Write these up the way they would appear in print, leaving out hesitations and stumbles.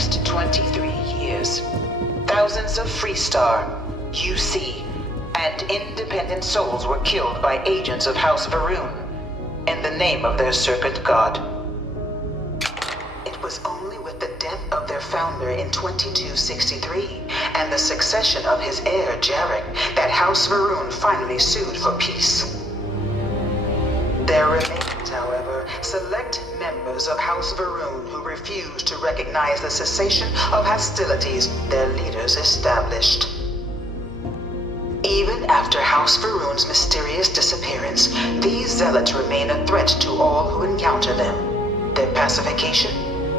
next 23 years, thousands of Freestar, UC, and independent souls were killed by agents of House Varun in the name of their serpent god. It was only with the death of their founder in 2263 and the succession of his heir Jarek that House Varun finally sued for peace. There remained, however, select members of House Varun who refused to recognize the cessation of hostilities their leaders established. Even after House Varun's mysterious disappearance, these zealots remain a threat to all who encounter them. Their pacification,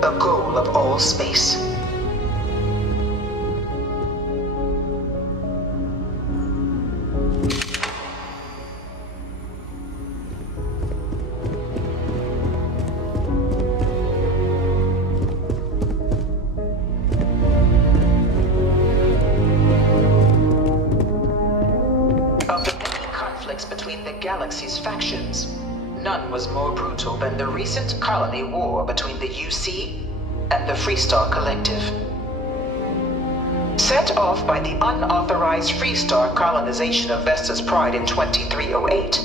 a goal of all space. Galaxy's factions, none was more brutal than the recent colony war between the UC and the Freestar Collective. Set off by the unauthorized Freestar colonization of Vesta's Pride in 2308,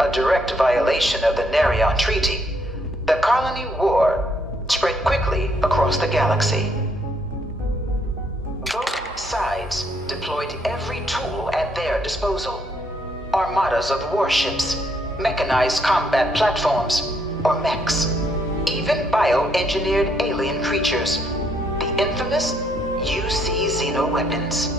a direct violation of the Nerion Treaty, the colony war spread quickly across the galaxy. Both sides deployed every tool at their disposal. Armadas of warships, mechanized combat platforms, or mechs, even bioengineered alien creatures, the infamous UC xeno-weapons.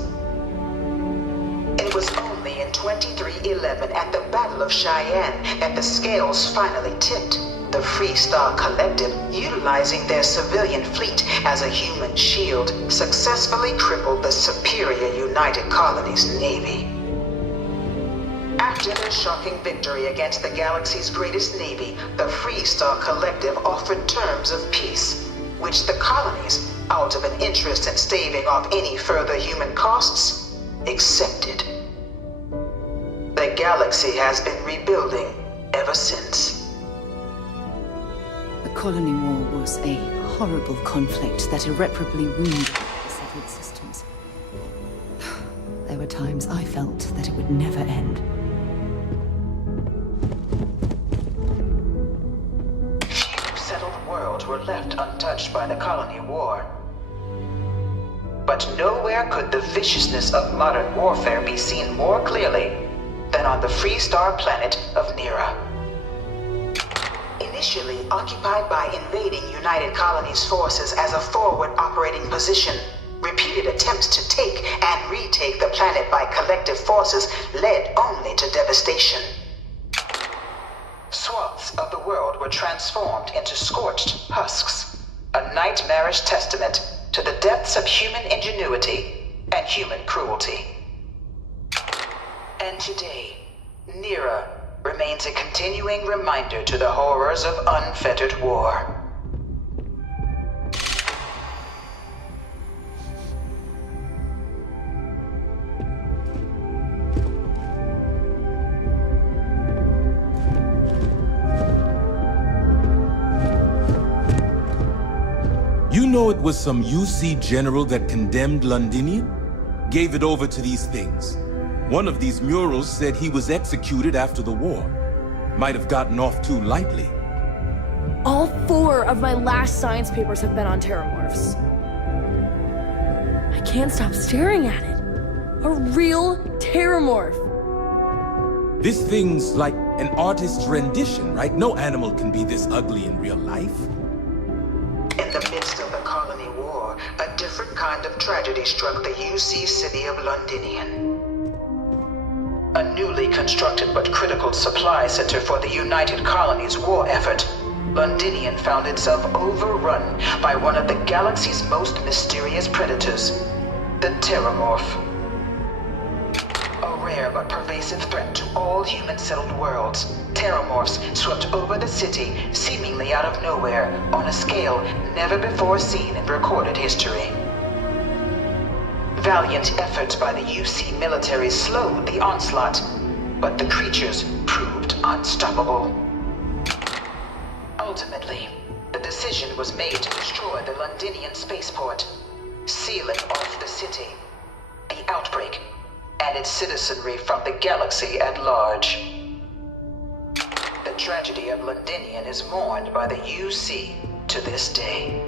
It was only in 2311 at the Battle of Cheyenne that the scales finally tipped, the Freestar Collective, utilizing their civilian fleet as a human shield, successfully crippled the superior United Colonies Navy. After their shocking victory against the galaxy's greatest navy, the Freestar Collective offered terms of peace, which the colonies, out of an interest in staving off any further human costs, accepted. The galaxy has been rebuilding ever since. The colony war was a horrible conflict that irreparably wounded the settled systems. There were times I felt that it would never end. Worlds were left untouched by the colony war. But nowhere could the viciousness of modern warfare be seen more clearly than on the Freestar planet of Nera. Initially occupied by invading United Colonies forces as a forward operating position, repeated attempts to take and retake the planet by collective forces led only to devastation. Swaths of the world were transformed into scorched husks, a nightmarish testament to the depths of human ingenuity and human cruelty. And today, Nera remains a continuing reminder to the horrors of unfettered war. You know it was some UC general that condemned Londinium? Gave it over to these things. One of these murals said he was executed after the war. Might have gotten off too lightly. All 4 of my last science papers have been on terramorphs. I can't stop staring at it. A real terramorph. This thing's like an artist's rendition, right? No animal can be this ugly in real life. In the midst of the colony war, a different kind of tragedy struck the UC city of Londinian. A newly constructed but critical supply center for the United Colonies war effort, Londinian found itself overrun by one of the galaxy's most mysterious predators, the Terramorph. A rare but pervasive threat to all human-settled worlds, Terramorphs swept over the city seemingly out of nowhere on a scale never before seen in recorded history. Valiant efforts by the UC military slowed the onslaught, but the creatures proved unstoppable. Ultimately, the decision was made to destroy the Londinian spaceport, sealing off the city, the outbreak, and its citizenry from the galaxy at large. The tragedy of Londinian is mourned by the UC to this day.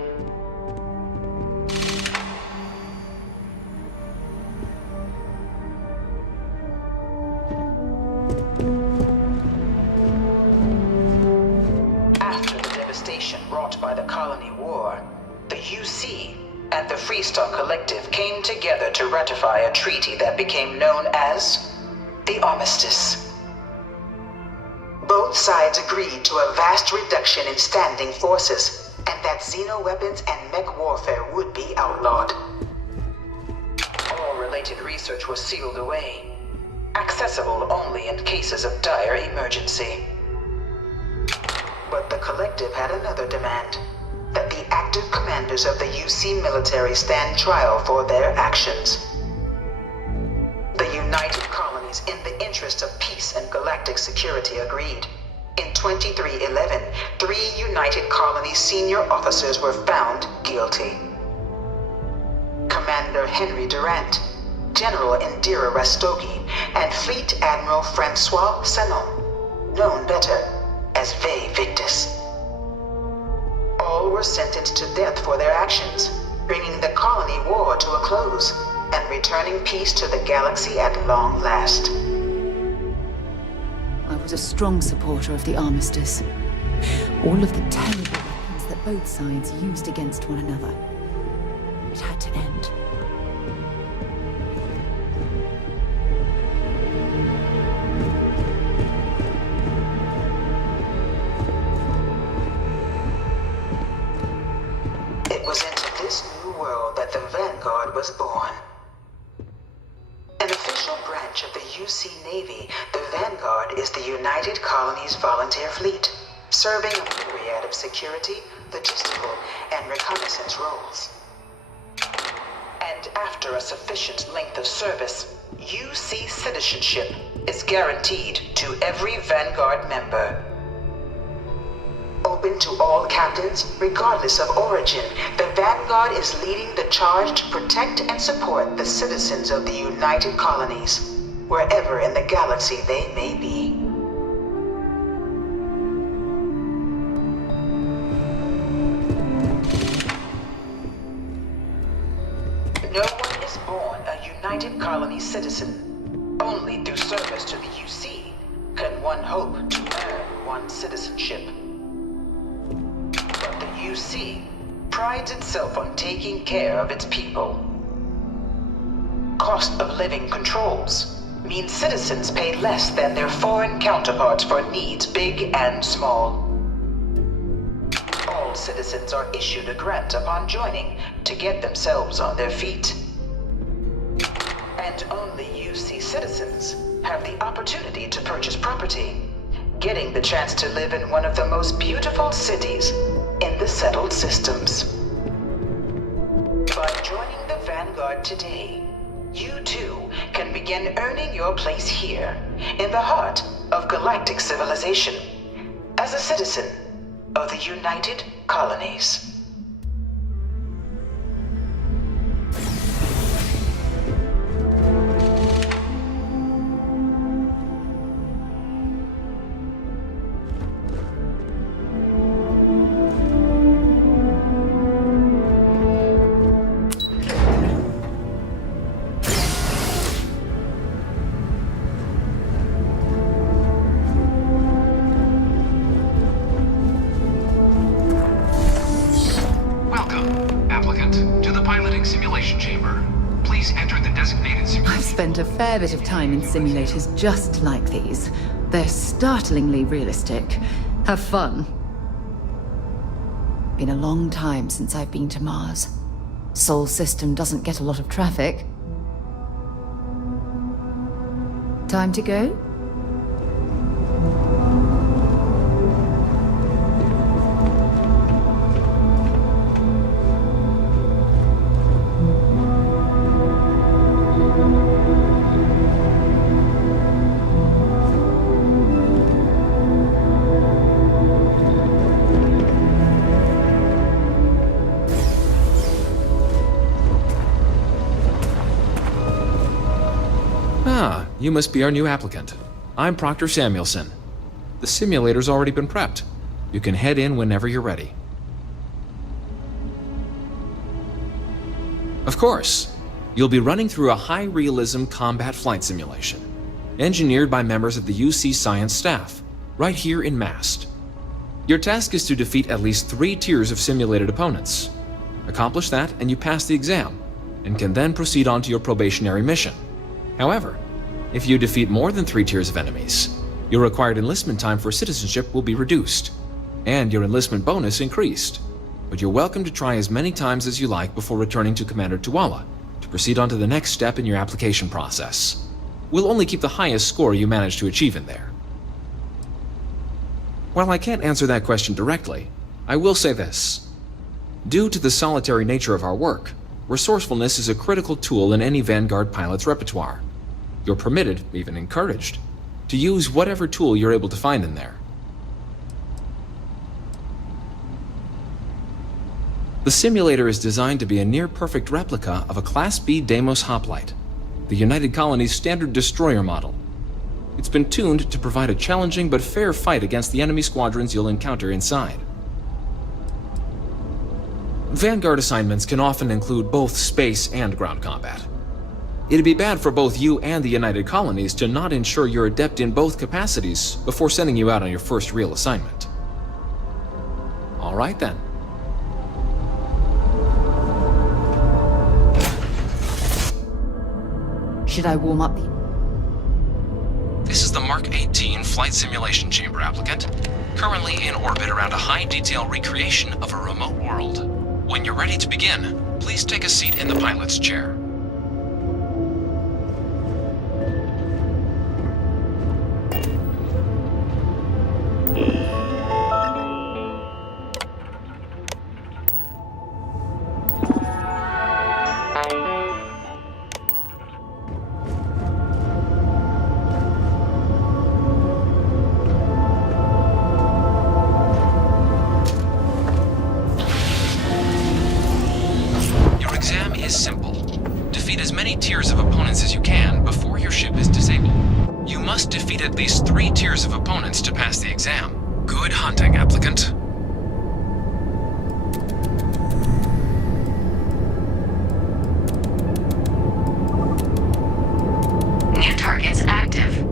After the devastation wrought by the Colony War, the UC and the Freestar Collective came together to ratify a treaty that became known as the Armistice. Both sides agreed to a vast reduction in standing forces, and that xenoweapons and mech warfare would be outlawed. All related research was sealed away, accessible only in cases of dire emergency. But the Collective had another demand: that the active commanders of the UC military stand trial for their actions. The United Colonies, in the interest of peace and galactic security, agreed. In 2311, 3 United Colonies senior officers were found guilty. Commander Henry Durant, General Indira Rastogi, and Fleet Admiral Francois Sanon, known better as Ve Victus. All were sentenced to death for their actions, bringing the colony war to a close and returning peace to the galaxy at long last. I was a strong supporter of the Armistice. All of the terrible weapons that both sides used against one another. It had to end. It was into this new world that the Vanguard was born. An official branch of the UC Navy, the Vanguard is the United Colonies Volunteer Fleet, serving a myriad of security, logistical, and reconnaissance roles. And after a sufficient length of service, UC citizenship is guaranteed to every Vanguard member. Open to all captains, regardless of origin, the Vanguard is leading the charge to protect and support the citizens of the United Colonies, wherever in the galaxy they may be. No one is born a United Colonies citizen. Only through service to the UC can one hope to earn one's citizenship. But the UC prides itself on taking care of its people. Cost of living controls mean citizens pay less than their foreign counterparts for needs big and small. All citizens are issued a grant upon joining to get themselves on their feet. And only UC citizens have the opportunity to purchase property, getting the chance to live in one of the most beautiful cities in the settled systems. By joining the Vanguard today, you too can begin earning your place here, in the heart of galactic civilization, as a citizen of the United Colonies. Spent a fair bit of time in simulators just like these. They're startlingly realistic. Have fun. Been a long time since I've been to Mars. Sol system doesn't get a lot of traffic. Time to go? you must be our new applicant. I'm Proctor Samuelson. The simulator's already been prepped. You can head in whenever you're ready. Of course, you'll be running through a high-realism combat flight simulation, engineered by members of the UC Science staff, right here in MAST. Your task is to defeat at least 3 tiers of simulated opponents. Accomplish that and you pass the exam, and can then proceed on to your probationary mission. However, if you defeat more than 3 tiers of enemies, your required enlistment time for citizenship will be reduced, and your enlistment bonus increased. But you're welcome to try as many times as you like before returning to Commander Tuala to proceed on to the next step in your application process. We'll only keep the highest score you manage to achieve in there. While I can't answer that question directly, I will say this. Due to the solitary nature of our work, resourcefulness is a critical tool in any Vanguard pilot's repertoire. You're permitted, even encouraged, to use whatever tool you're able to find in there. The simulator is designed to be a near-perfect replica of a Class B Deimos hoplite, the United Colony's standard destroyer model. It's been tuned to provide a challenging but fair fight against the enemy squadrons you'll encounter inside. Vanguard assignments can often include both space and ground combat. It'd be bad for both you and the United Colonies to not ensure you're adept in both capacities before sending you out on your first real assignment. All right then. Should I warm up? This is the Mark 18 Flight Simulation Chamber applicant, currently in orbit around a high-detail recreation of a remote world. When you're ready to begin, please take a seat in the pilot's chair. Simple. Defeat as many tiers of opponents as you can before your ship is disabled. You must defeat at least 3 tiers of opponents to pass the exam. Good hunting, applicant. New targets active.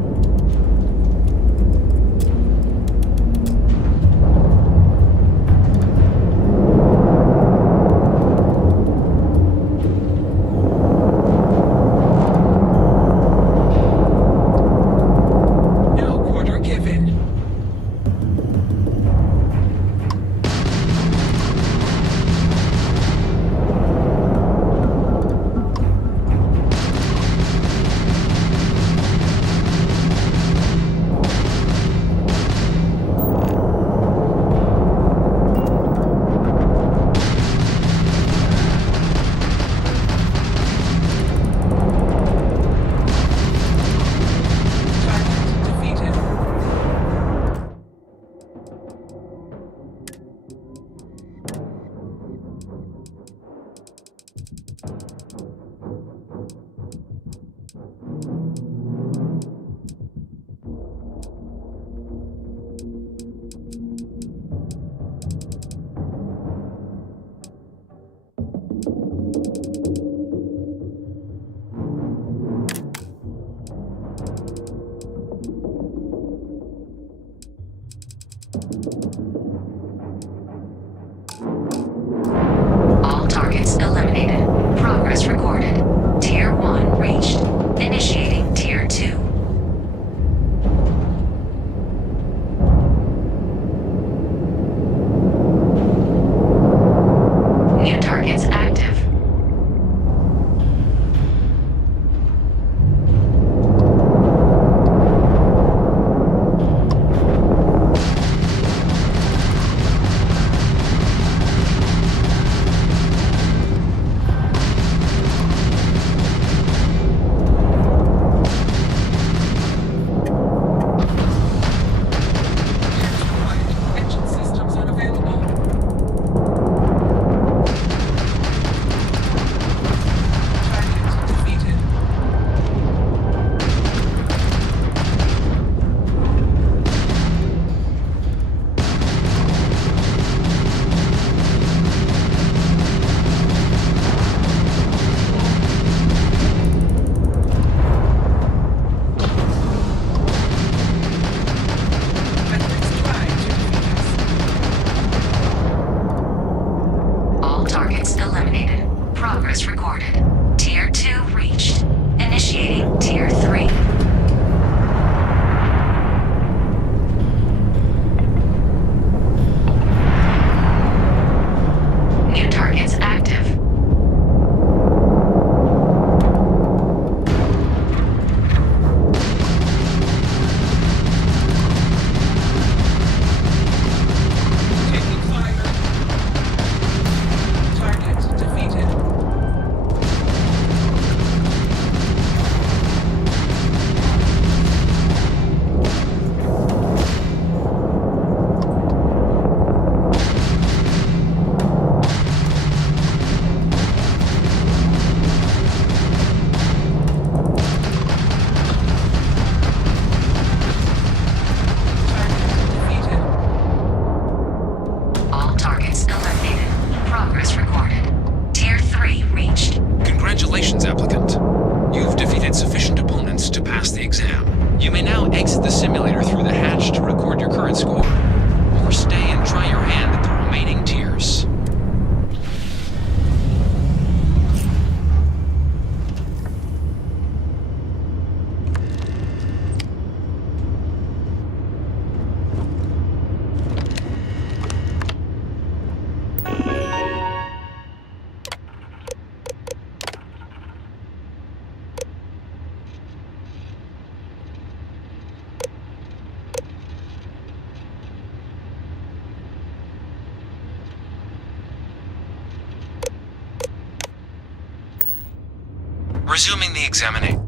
the exam. You may now exit the simulator through the hatch to record your current score, or stay and try your hand at the remaining tiers. Resuming the examination.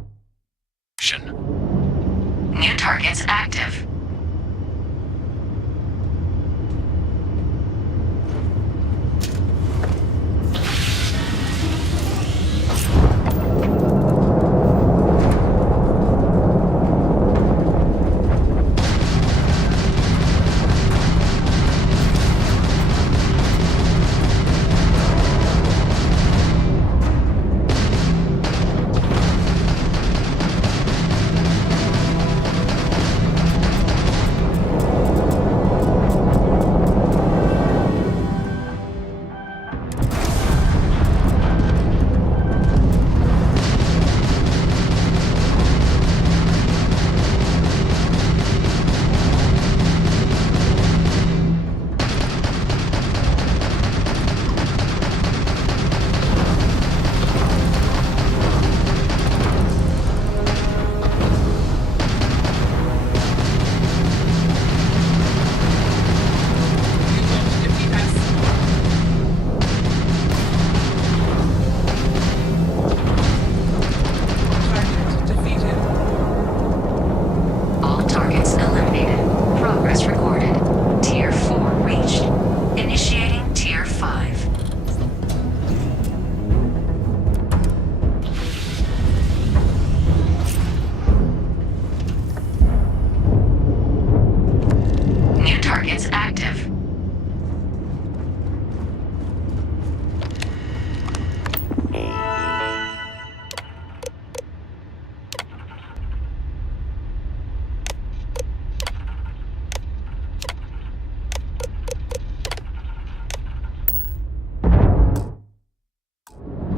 New targets active.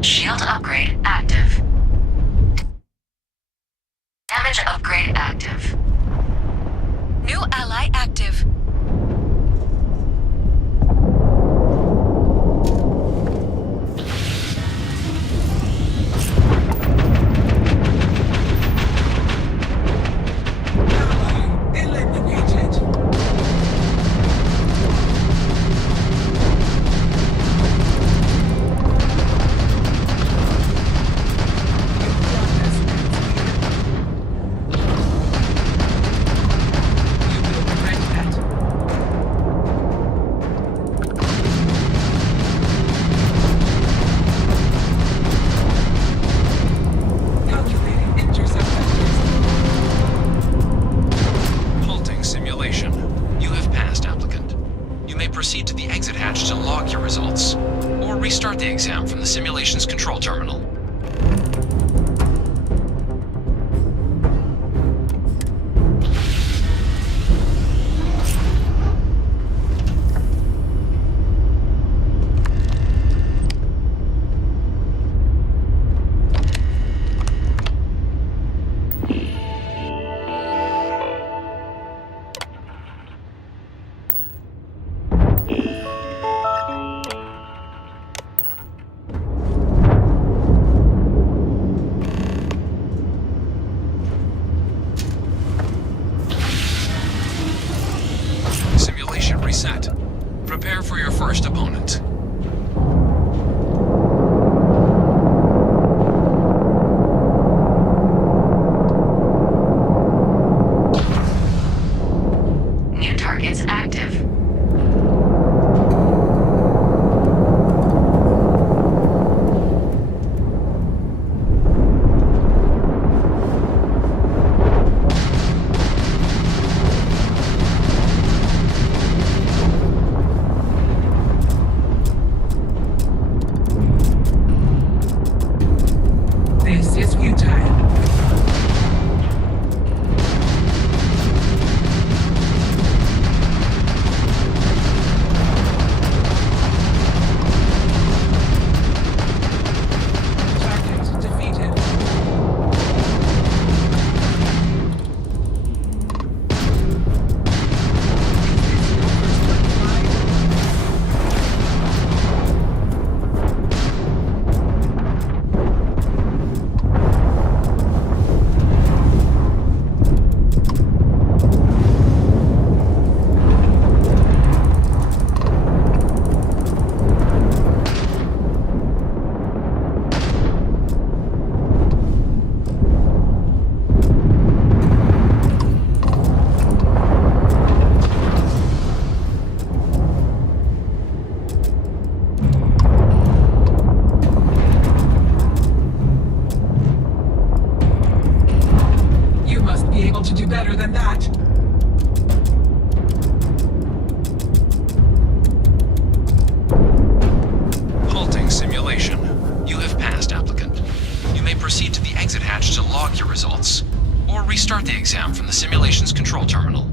Shield upgrade active. Damage upgrade active. New ally active. Proceed to the exit hatch to log your results, or restart the exam from the simulation's control terminal. Reset. Prepare for your first opponent. New targets active. be able to do better than that. Halting simulation. You have passed, applicant. You may proceed to the exit hatch to log your results, or restart the exam from the simulation's control terminal.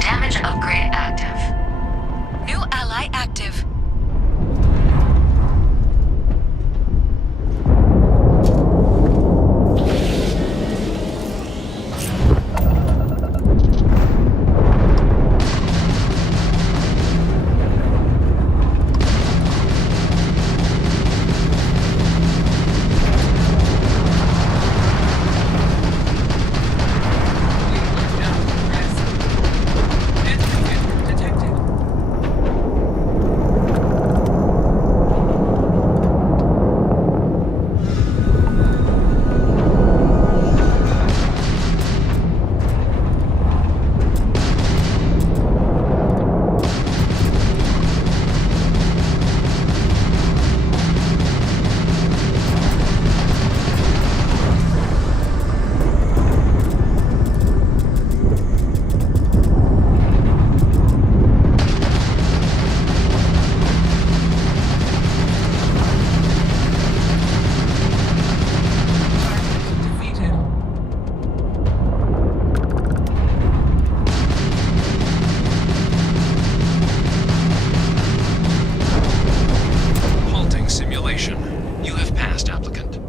Damage upgrade active. New ally active. Halting simulation. You have passed, applicant.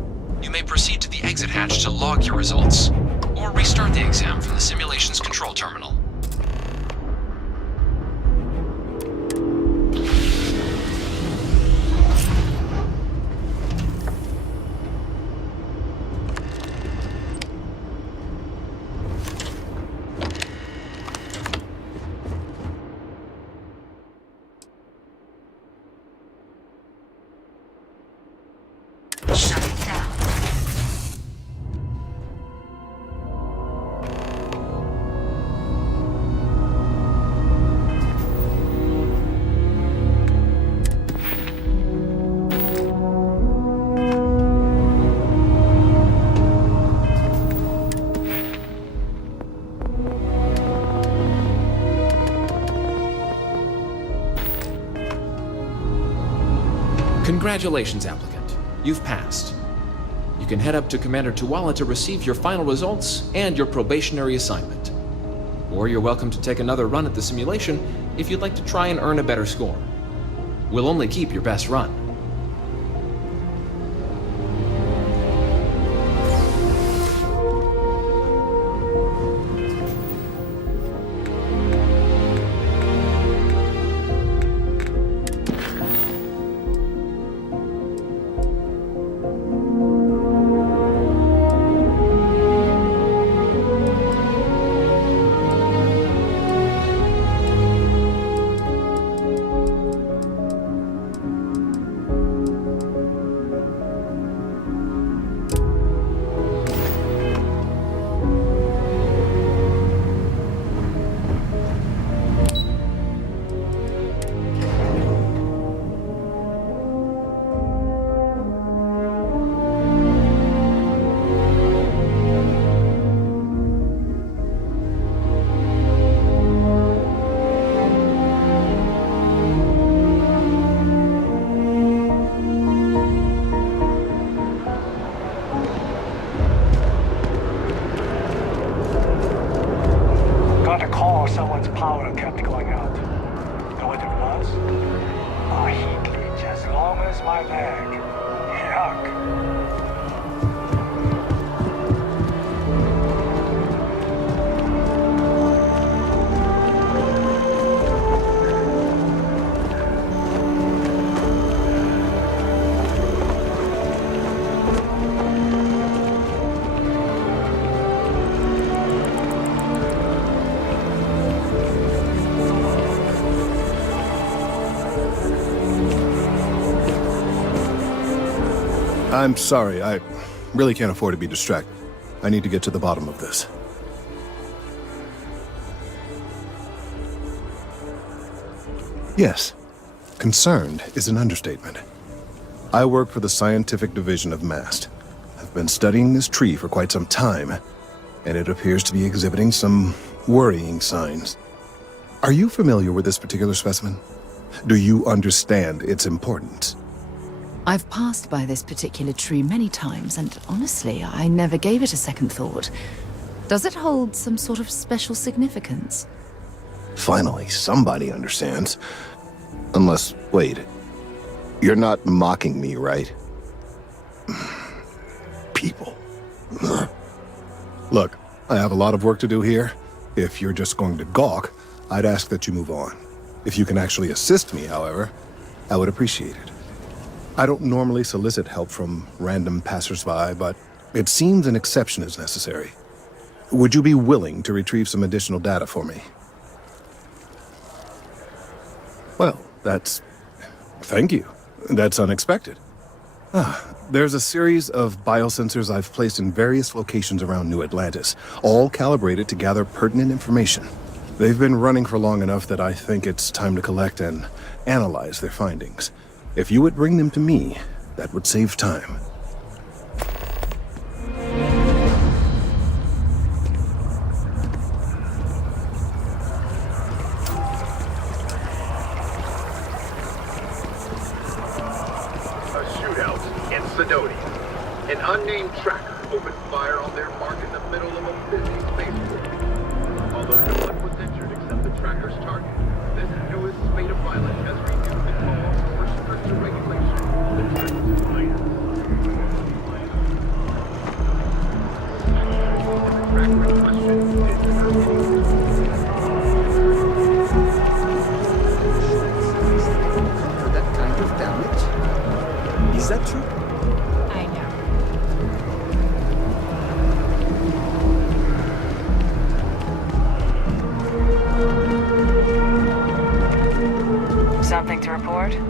You may proceed to the exit hatch to log your results, or restart the exam from the simulation's control terminal. Shutting down. Congratulations, applicant. You've passed. You can head up to Commander Tuala to receive your final results and your probationary assignment. Or you're welcome to take another run at the simulation if you'd like to try and earn a better score. We'll only keep your best run. Someone's power kept going out. Know what it was? A heat leech as long as my leg. Yuck. I'm sorry, I really can't afford to be distracted. I need to get to the bottom of this. Yes, concerned is an understatement. I work for the scientific division of MAST. I've been studying this tree for quite some time, and it appears to be exhibiting some worrying signs. Are you familiar with this particular specimen? Do you understand its importance? I've passed by this particular tree many times, and honestly, I never gave it a second thought. Does it hold some sort of special significance? Finally, somebody understands. Unless, wait. You're not mocking me, right? People. Look, I have a lot of work to do here. If you're just going to gawk, I'd ask that you move on. If you can actually assist me, however, I would appreciate it. I don't normally solicit help from random passersby, but it seems an exception is necessary. Would you be willing to retrieve some additional data for me? Well, thank you. That's unexpected. There's a series of biosensors I've placed in various locations around New Atlantis, all calibrated to gather pertinent information. They've been running for long enough that I think it's time to collect and analyze their findings. If you would bring them to me, that would save time. An unnamed tracker opened fire on their mark in the middle of a busy spaceport. Although no one was injured except the tracker's target, this newest spate of violence has renewed the call for stricter regulation of the tracker's plans. And the tracker in question didn't hurt anyone. For that kind of damage? Is that true? Something to report? Fill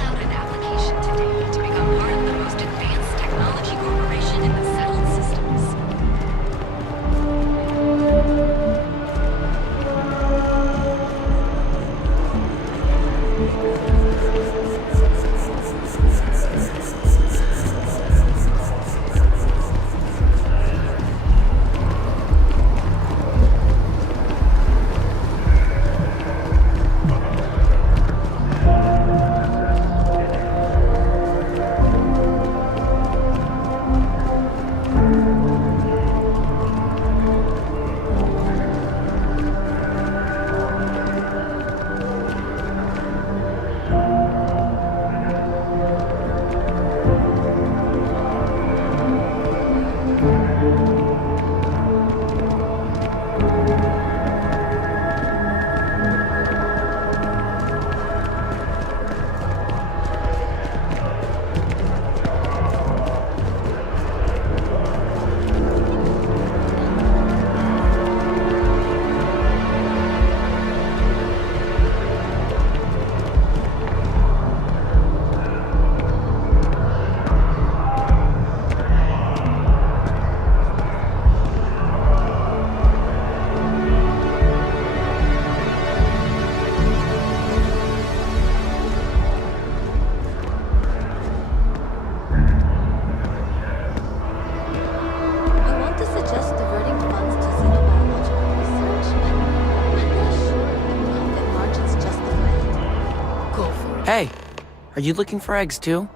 out an application today to become part of the most advanced technology corporation in the settled systems. Hey, are you looking for eggs too?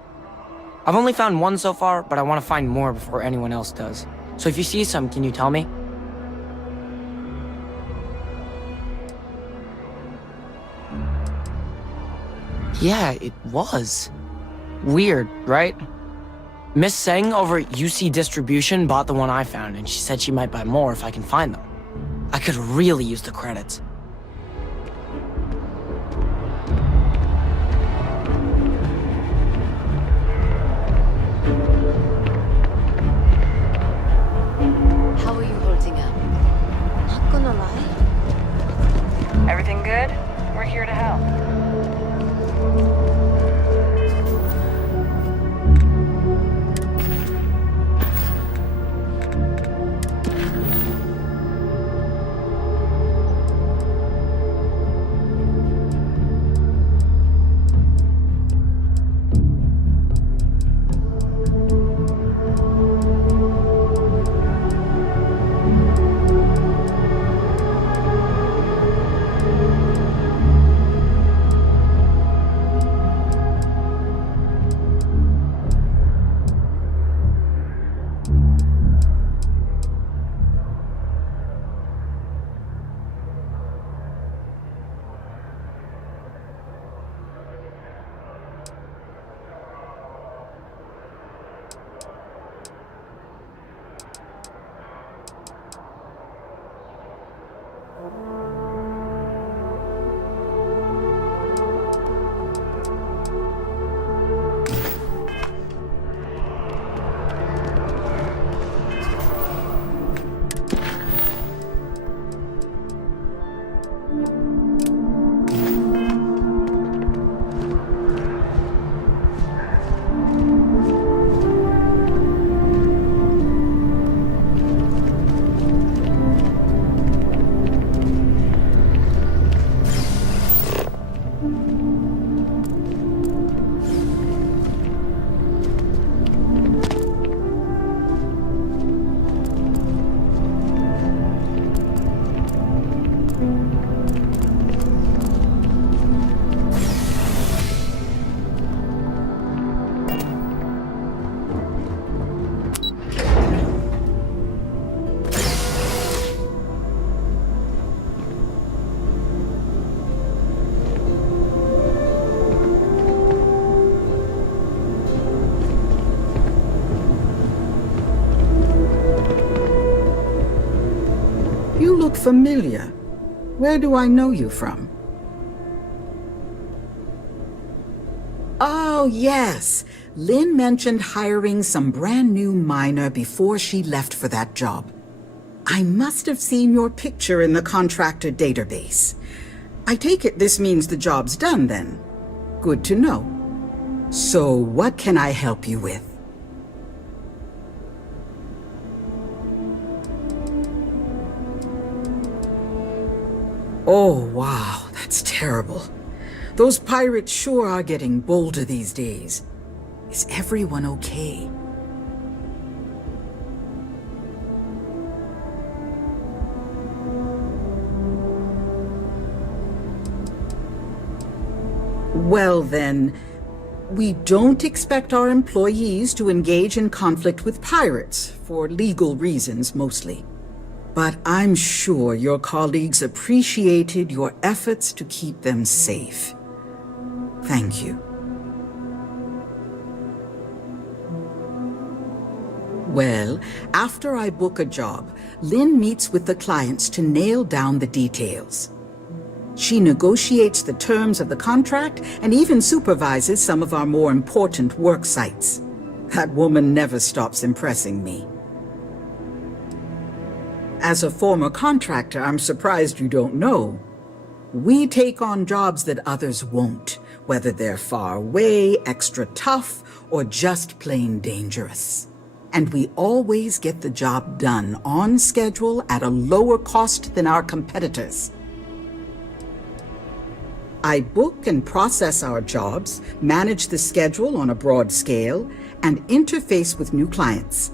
I've only found one so far, but I want to find more before anyone else does. So if you see some, can you tell me? Yeah, it was. Weird, right? Miss Seng over at UC Distribution bought the one I found, and she said she might buy more if I can find them. I could really use the credits. How are you holding up? Not gonna lie. Everything good? We're here to help. You look familiar. Where do I know you from? Oh, yes. Lynn mentioned hiring some brand new miner before she left for that job. I must have seen your picture in the contractor database. I take it this means the job's done then. Good to know. So, what can I help you with? Oh, wow, that's terrible. Those pirates sure are getting bolder these days. Is everyone okay? Well then, we don't expect our employees to engage in conflict with pirates, for legal reasons mostly. But I'm sure your colleagues appreciated your efforts to keep them safe. Thank you. Well, after I book a job, Lynn meets with the clients to nail down the details. She negotiates the terms of the contract and even supervises some of our more important work sites. That woman never stops impressing me. As a former contractor, I'm surprised you don't know. We take on jobs that others won't, whether they're far away, extra tough, or just plain dangerous. And we always get the job done on schedule at a lower cost than our competitors. I book and process our jobs, manage the schedule on a broad scale, and interface with new clients.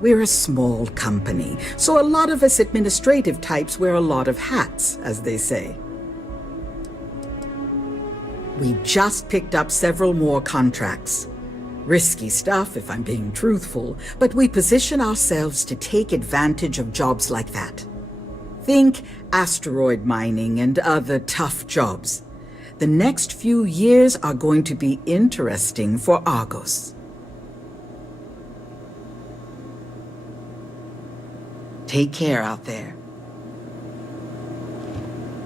We're a small company, so a lot of us administrative types wear a lot of hats, as they say. We just picked up several more contracts. Risky stuff, if I'm being truthful, but we position ourselves to take advantage of jobs like that. Think asteroid mining and other tough jobs. The next few years are going to be interesting for Argos. Take care out there.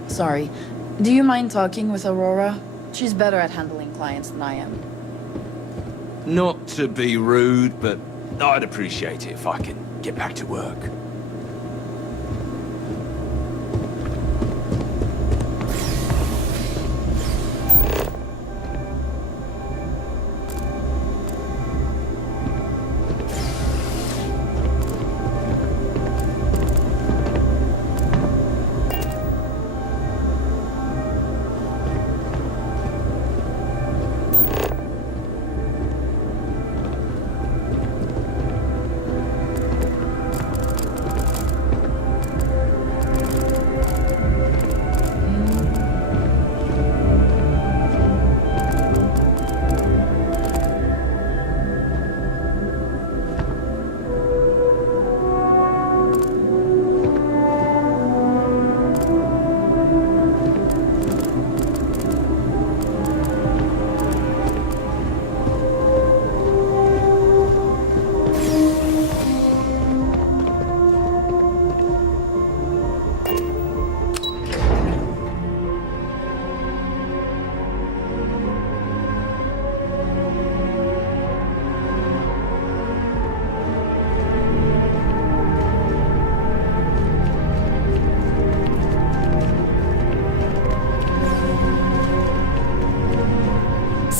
Sorry, do you mind talking with Aurora? She's better at handling clients than I am. Not to be rude, but I'd appreciate it if I can get back to work.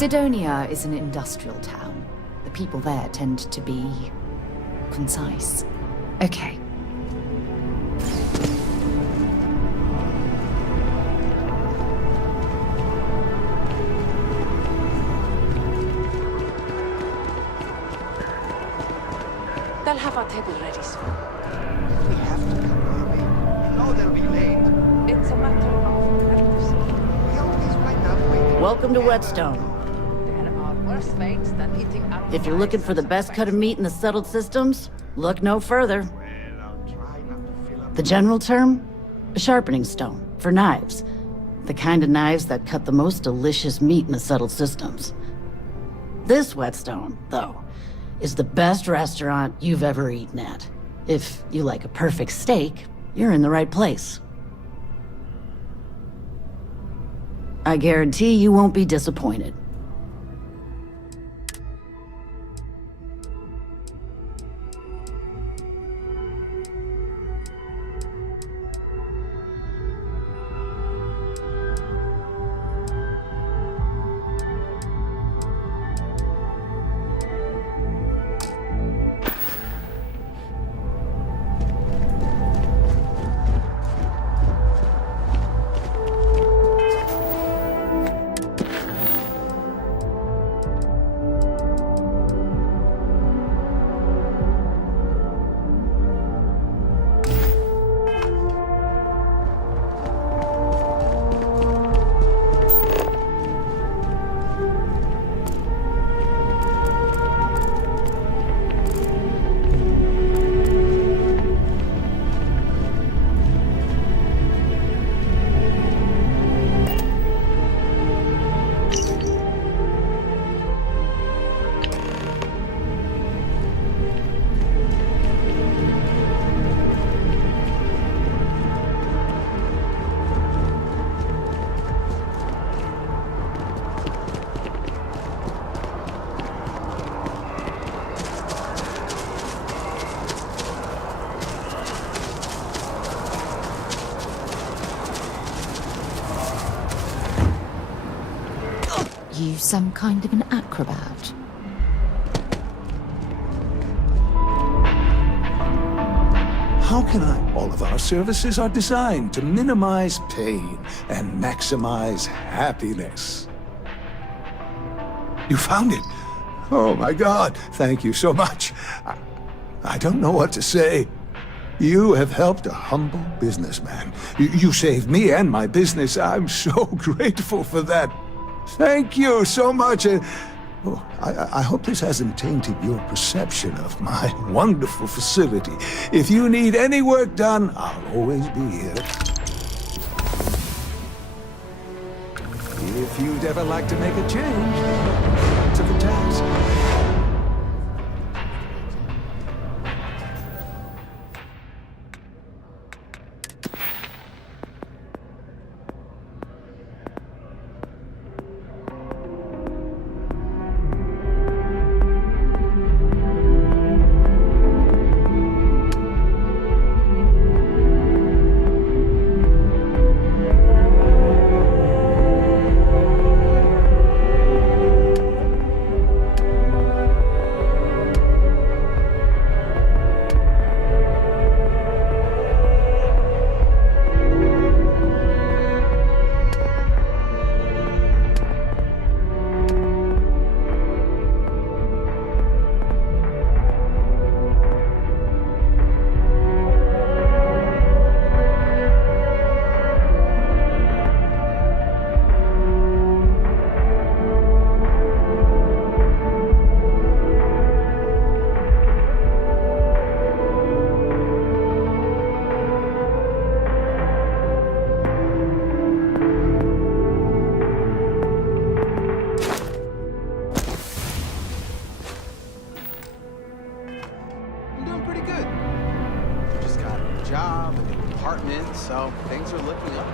Sidonia is an industrial town. The people there tend to be concise. Okay. They'll have our table ready soon. We have to come early. You know they'll be late. It's a matter of courtesy. We always wind up waiting. Welcome to Whetstone. There are worse fates than eating out. If you're looking for the best cut of meat in the settled systems, look no further. The general term? A sharpening stone, for knives. The kind of knives that cut the most delicious meat in the settled systems. This Whetstone, though, is the best restaurant you've ever eaten at. If you like a perfect steak, you're in the right place. I guarantee you won't be disappointed. You some kind of an acrobat? How can I? All of our services are designed to minimize pain and maximize happiness. You found it? Oh my God, thank you so much. I don't know what to say. You have helped a humble businessman. You saved me and my business. I'm so grateful for that. Thank you so much. I hope this hasn't tainted your perception of my wonderful facility. If you need any work done, I'll always be here. If you'd ever like to make a change to the task. So things are looking up.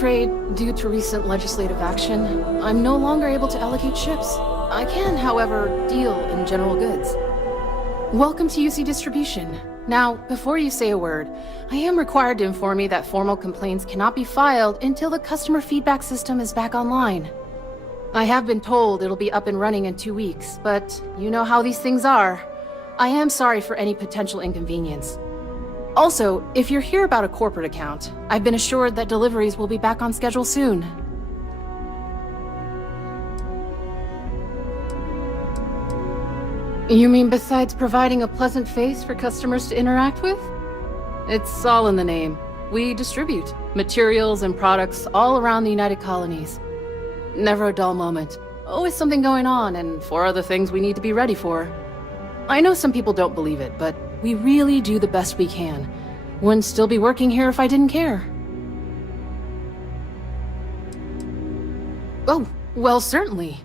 afraid, due to recent legislative action, I'm no longer able to allocate ships. I can, however, deal in general goods. Welcome to UC Distribution. Now, before you say a word, I am required to inform you that formal complaints cannot be filed until the customer feedback system is back online. I have been told it'll be up and running in 2 weeks, but you know how these things are. I am sorry for any potential inconvenience. Also, if you're here about a corporate account, I've been assured that deliveries will be back on schedule soon. You mean besides providing a pleasant face for customers to interact with? It's all in the name. We distribute materials and products all around the United Colonies. Never a dull moment. Always something going on, and 4 other things we need to be ready for. I know some people don't believe it, but we really do the best we can. Wouldn't still be working here if I didn't care. Oh, well, certainly.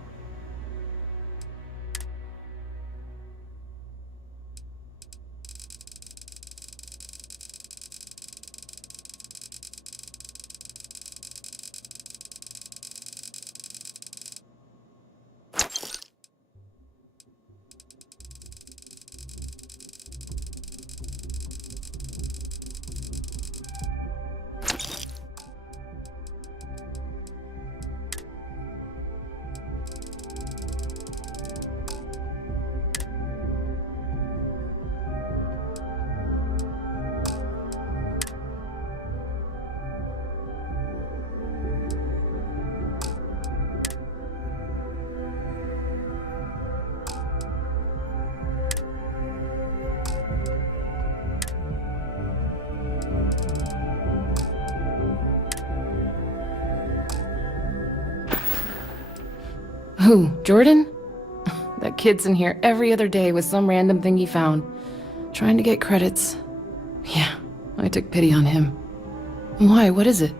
Who, Jordan? That kid's in here every other day with some random thing he found. Trying to get credits. Yeah, I took pity on him. Why, what is it?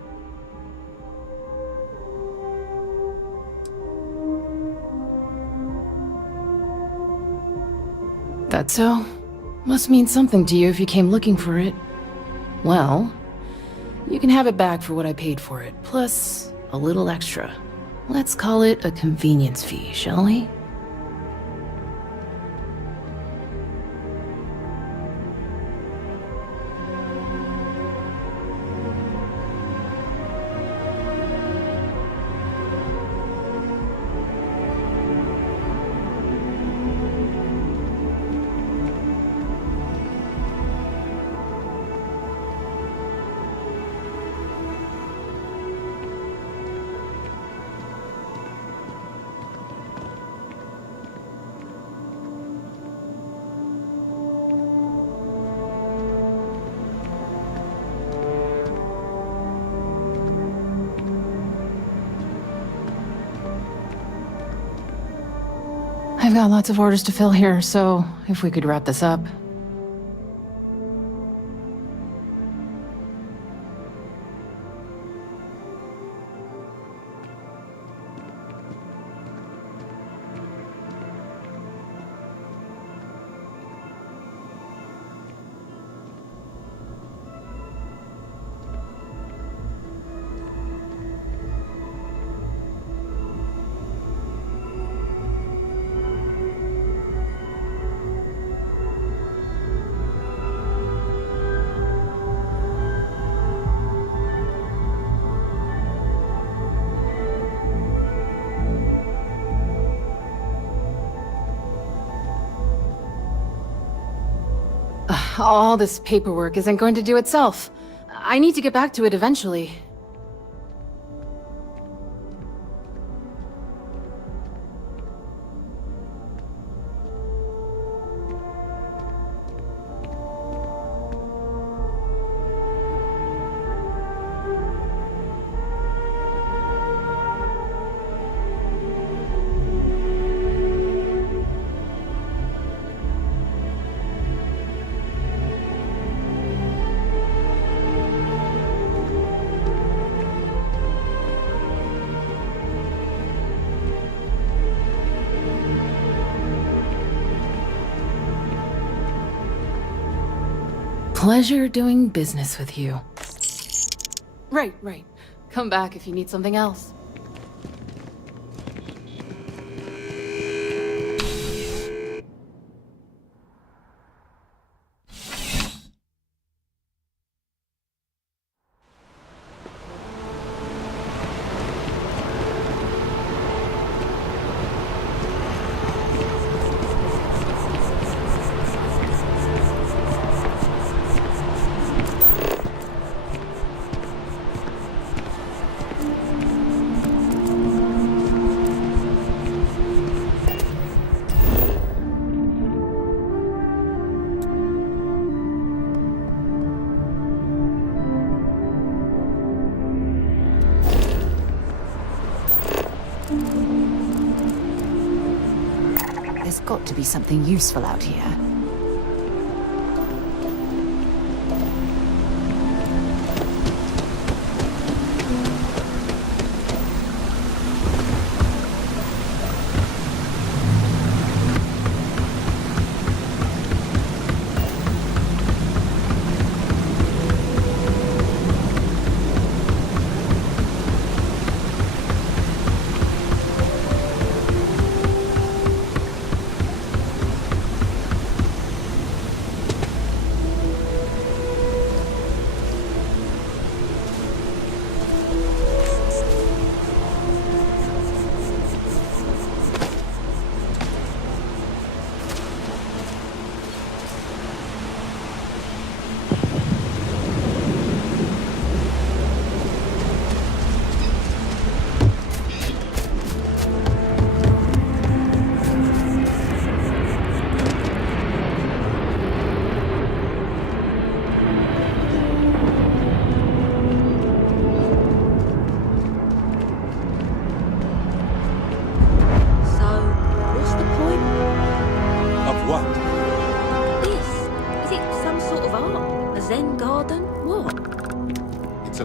That so? Must mean something to you if you came looking for it. Well, you can have it back for what I paid for it, plus a little extra. Let's call it a convenience fee, shall we? I've got lots of orders to fill here, so if we could wrap this up. All this paperwork isn't going to do itself. I need to get back to it eventually. Pleasure doing business with you. Right. Come back if you need something else. There's got to be something useful out here.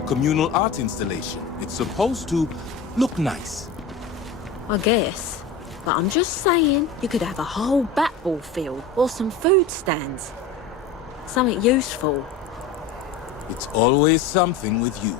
Communal art installation. It's supposed to look nice. I guess. But I'm just saying, you could have a whole bat-ball field or some food stands. Something useful. It's always something with you.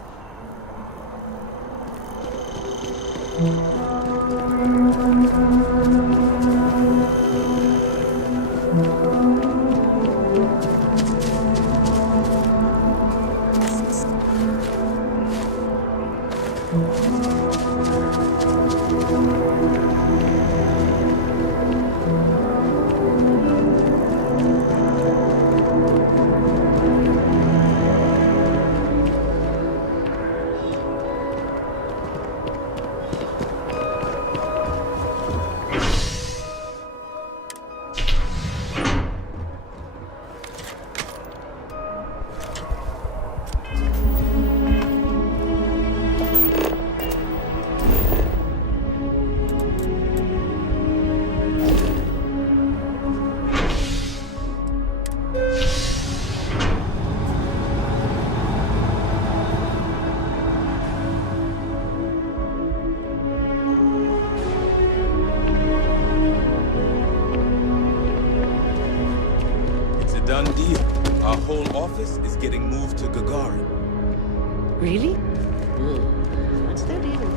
Done deal. Our whole office is getting moved to Gagarin. Really? What's that even?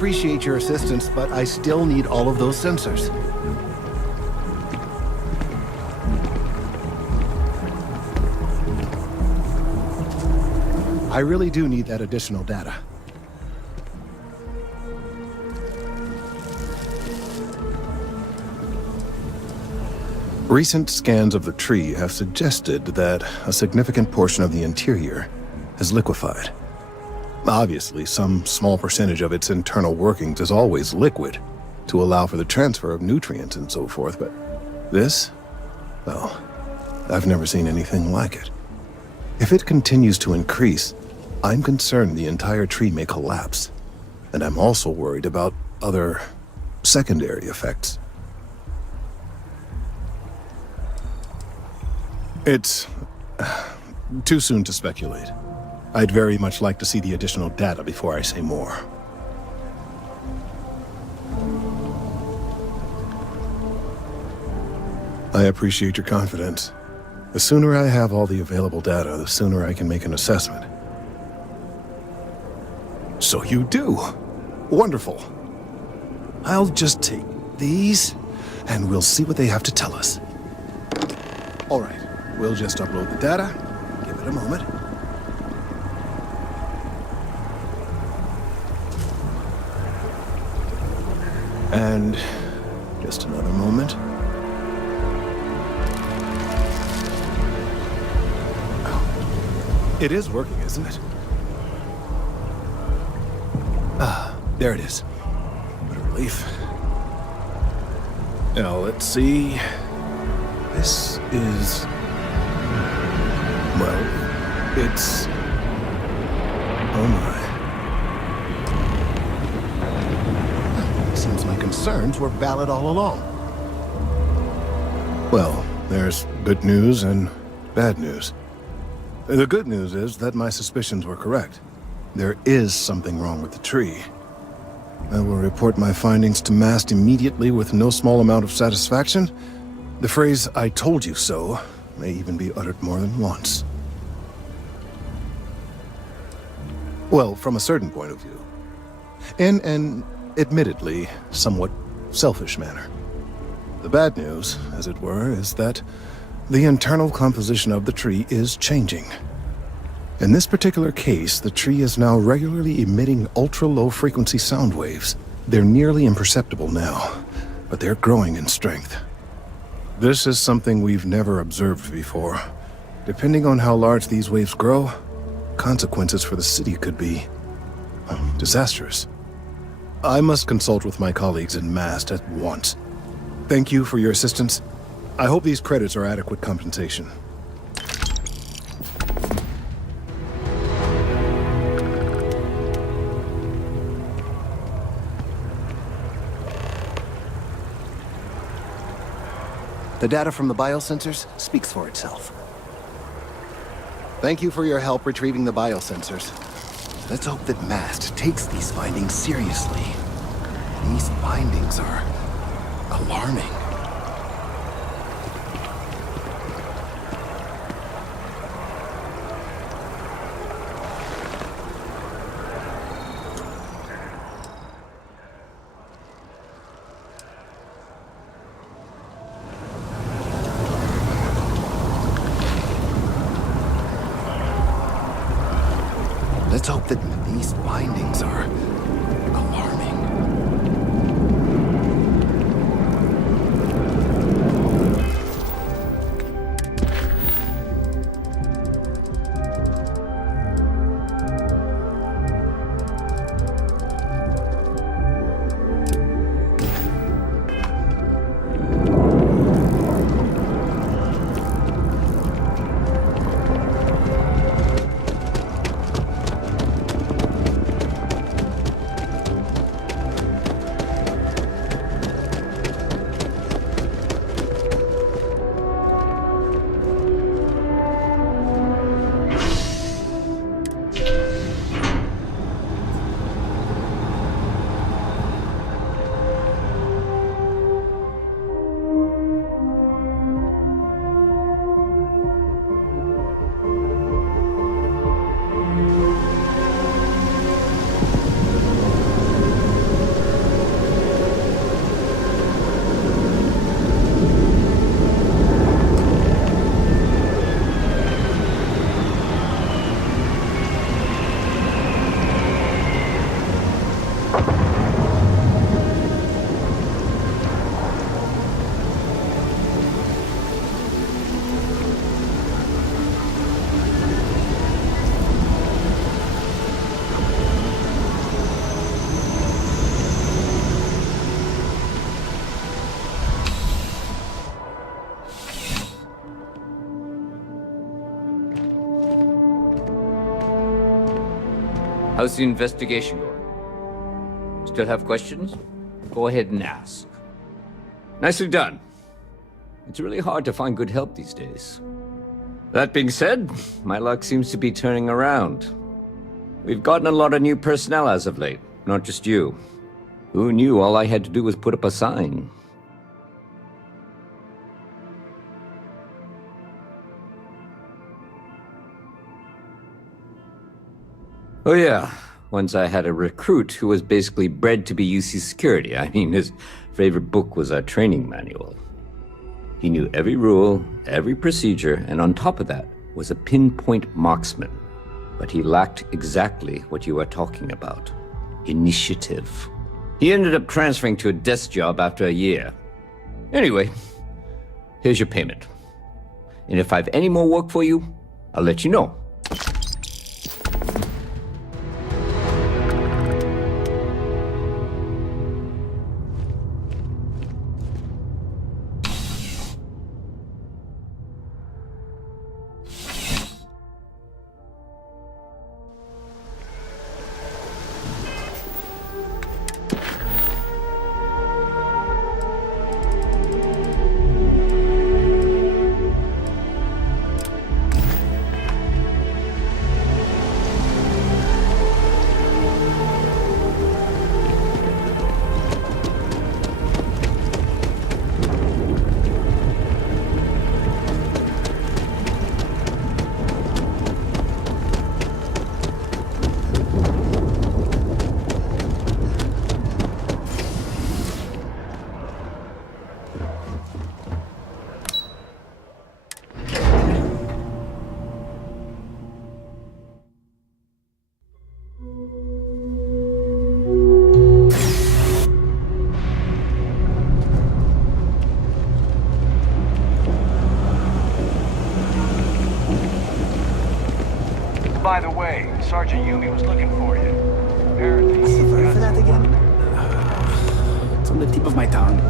appreciate your assistance, but I still need all of those sensors. I really do need that additional data. Recent scans of the tree have suggested that a significant portion of the interior has liquefied. Obviously, some small percentage of its internal workings is always liquid to allow for the transfer of nutrients and so forth, but this? Well, I've never seen anything like it. If it continues to increase, I'm concerned the entire tree may collapse, and I'm also worried about other secondary effects. It's too soon to speculate. I'd very much like to see the additional data before I say more. I appreciate your confidence. The sooner I have all the available data, the sooner I can make an assessment. So you do? Wonderful. I'll just take these, and we'll see what they have to tell us. All right, we'll just upload the data. Give it a moment. And just another moment. Oh, it is working, isn't it? Ah, there it is. What a relief. Now, let's see. This is... well, it's... oh my. Seems my concerns were valid all along. Well, there's good news and bad news. The good news is that my suspicions were correct. There is something wrong with the tree. I will report my findings to MAST immediately with no small amount of satisfaction. The phrase, "I told you so," may even be uttered more than once. Well, from a certain point of view. In an admittedly somewhat selfish manner. The bad news, as it were, is that the internal composition of the tree is changing. In this particular case, the tree is now regularly emitting ultra-low frequency sound waves. They're nearly imperceptible now, but they're growing in strength. This is something we've never observed before. Depending on how large these waves grow, consequences for the city could be disastrous. I must consult with my colleagues in MAST at once. Thank you for your assistance. I hope these credits are adequate compensation. The data from the biosensors speaks for itself. Thank you for your help retrieving the biosensors. Let's hope that MAST takes these findings seriously. These findings are alarming. Let's hope that these findings are alarming. How's the investigation going? Still have questions? Go ahead and ask. Nicely done. It's really hard to find good help these days. That being said, my luck seems to be turning around. We've gotten a lot of new personnel as of late, not just you. Who knew all I had to do was put up a sign? Oh yeah, once I had a recruit who was basically bred to be UC security. I mean, his favorite book was our training manual. He knew every rule, every procedure, and on top of that was a pinpoint marksman. But he lacked exactly what you are talking about. Initiative. He ended up transferring to a desk job after a year. Anyway, here's your payment. And if I have any more work for you, I'll let you know. By the way, Sergeant Yumi was looking for you. Apparently, Sorry for that again. It's on the tip of my tongue.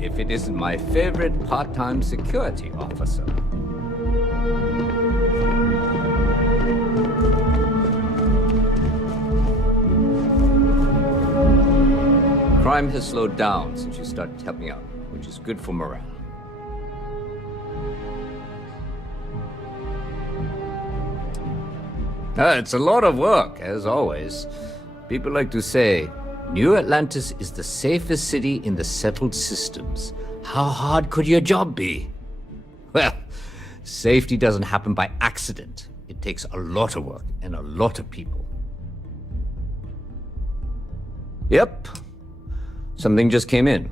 If it isn't my favorite part-time security officer. Crime has slowed down since you started helping out, which is good for morale. It's a lot of work, as always. People like to say, New Atlantis is the safest city in the settled systems. How hard could your job be? Well, safety doesn't happen by accident. It takes a lot of work and a lot of people. Yep. Something just came in.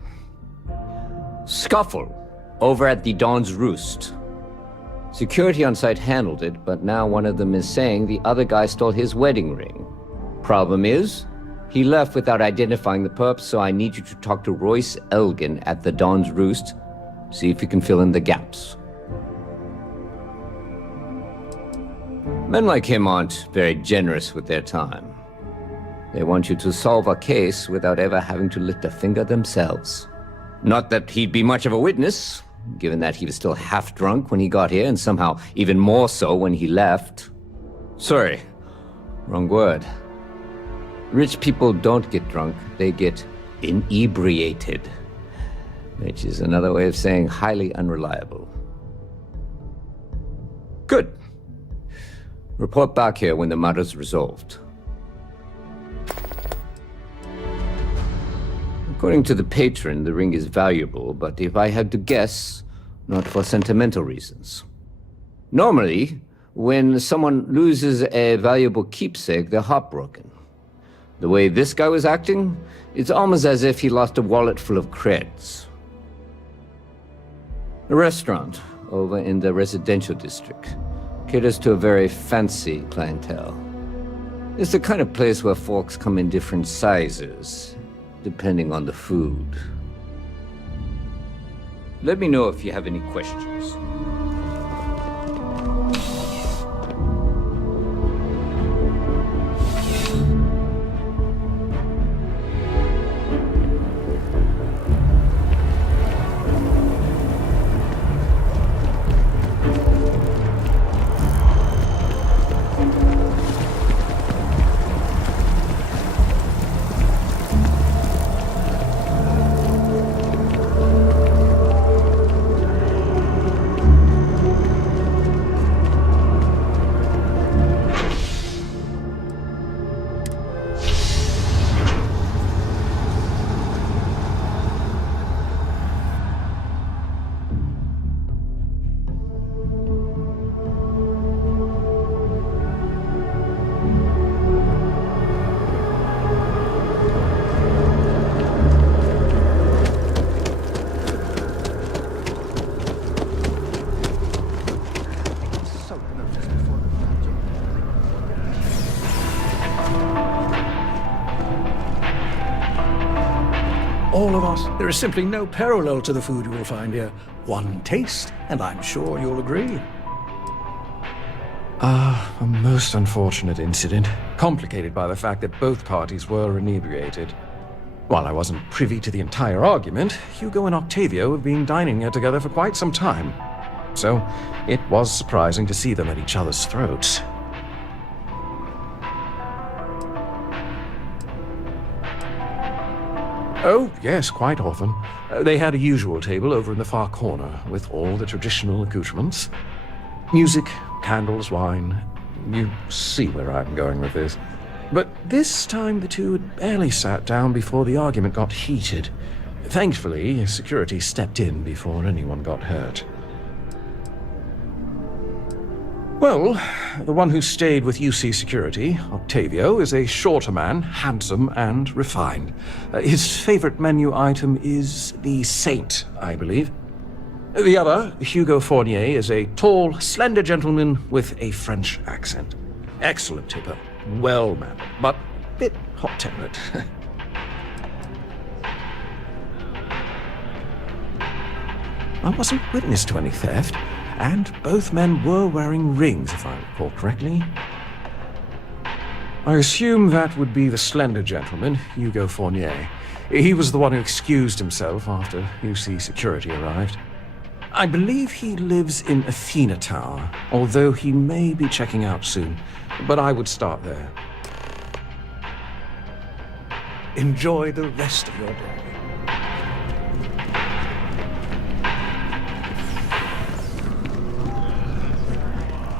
Scuffle over at the Dawn's Roost. Security on site handled it, but now one of them is saying the other guy stole his wedding ring. Problem is, he left without identifying the perp, so I need you to talk to Royce Elgin at the Dawn's Roost. See if you can fill in the gaps. Men like him aren't very generous with their time. They want you to solve a case without ever having to lift a finger themselves. Not that he'd be much of a witness. given that he was still half drunk when he got here and somehow even more so when he left. Sorry, wrong word. Rich people don't get drunk, they get inebriated, which is another way of saying highly unreliable. Good. Report back here when the matter's resolved. According to the patron, the ring is valuable, but if I had to guess, not for sentimental reasons. Normally, when someone loses a valuable keepsake, they're heartbroken. The way this guy was acting, it's almost as if he lost a wallet full of creds. A restaurant over in the residential district caters to a very fancy clientele. It's the kind of place where forks come in different sizes, depending on the food. Let me know if you have any questions. All of us. There is simply no parallel to the food you will find here. One taste, and I'm sure you'll agree. A most unfortunate incident, complicated by the fact that both parties were inebriated. While I wasn't privy to the entire argument, Hugo and Octavio have been dining here together for quite some time. So, it was surprising to see them at each other's throats. Oh, yes, quite often. They had a usual table over in the far corner, with all the traditional accoutrements. Music, candles, wine. You see where I'm going with this. But this time the two had barely sat down before the argument got heated. Thankfully, security stepped in before anyone got hurt. Well, the one who stayed with UC security, Octavio, is a shorter man, handsome and refined. His favorite menu item is the Saint, I believe. The other, Hugo Fournier, is a tall, slender gentleman with a French accent. Excellent tipper, well-mannered, but a bit hot-tempered. I wasn't witness to any theft, and both men were wearing rings, if I recall correctly. I assume that would be the slender gentleman, Hugo Fournier. He was the one who excused himself after UC security arrived. I believe he lives in Athena Tower, although he may be checking out soon, but I would start there. Enjoy the rest of your day.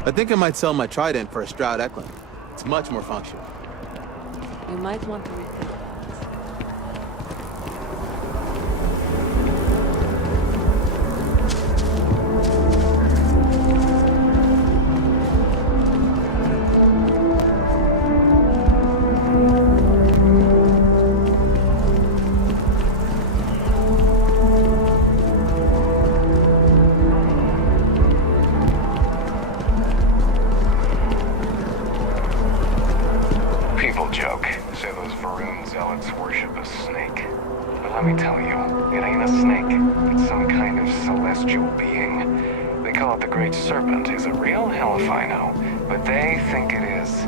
I think I might sell my Trident for a Stroud Eklund. It's much more functional. You might want to rethink that. People joke, say those Varun zealots worship a snake. But let me tell you, it ain't a snake. It's some kind of celestial being. They call it the Great Serpent. Is it real? Hell if I know. But they think it is.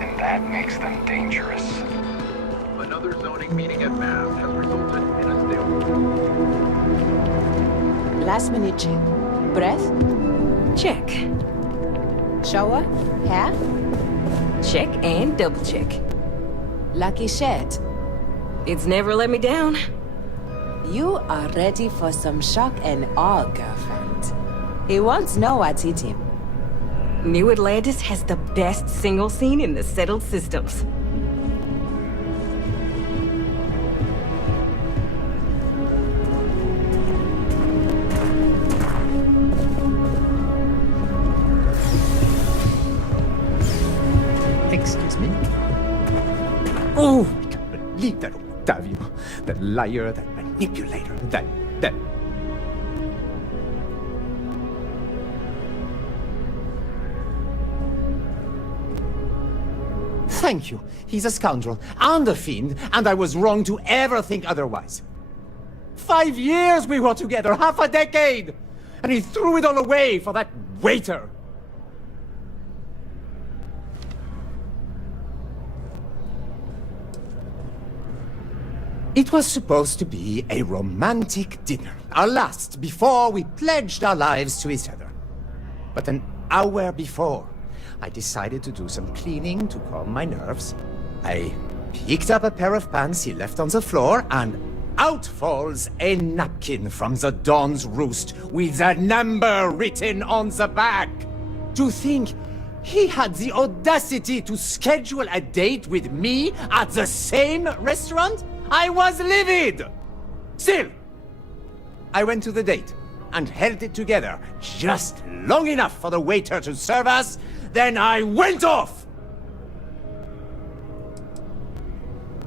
And that makes them dangerous. Another zoning meeting at Mass has resulted in a stalemate. Last minute check. Breath? Check. Shower? Hair? Check and double check. Lucky shirt. It's never let me down. You are ready for some shock and awe, girlfriend. He wants to know what's hit him. New Atlantis has the best single scene in the settled systems. Excuse me? Oh, I can't believe that Octavio. That liar, that manipulator, that... Thank you. He's a scoundrel and a fiend, and I was wrong to ever think otherwise. 5 years we were together, half a decade! And he threw it all away for that waiter! It was supposed to be a romantic dinner, our last before we pledged our lives to each other. But an hour before, I decided to do some cleaning to calm my nerves. I picked up a pair of pants he left on the floor, and out falls a napkin from the Dawn's Roost with a number written on the back. To think he had the audacity to schedule a date with me at the same restaurant? I was livid! Still, I went to the date and held it together just long enough for the waiter to serve us. Then I went off!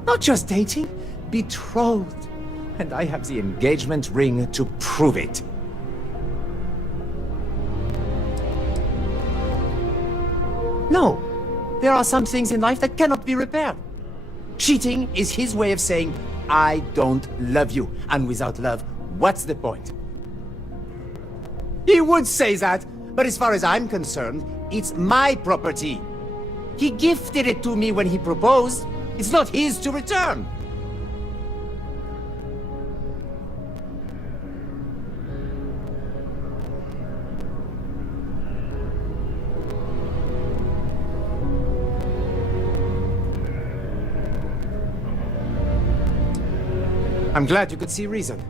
Not just dating, betrothed. And I have the engagement ring to prove it. No, there are some things in life that cannot be repaired. Cheating is his way of saying, I don't love you. And without love, what's the point? He would say that, but as far as I'm concerned, it's my property. He gifted it to me when he proposed. It's not his to return. I'm glad you could see reason.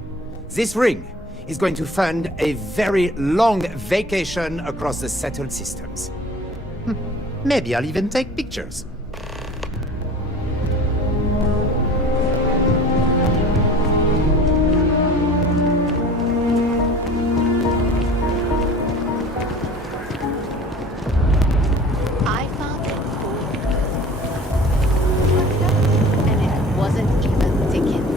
This ring is going to fund a very long vacation across the settled systems. Maybe I'll even take pictures. I found it cool. And it wasn't even tickets.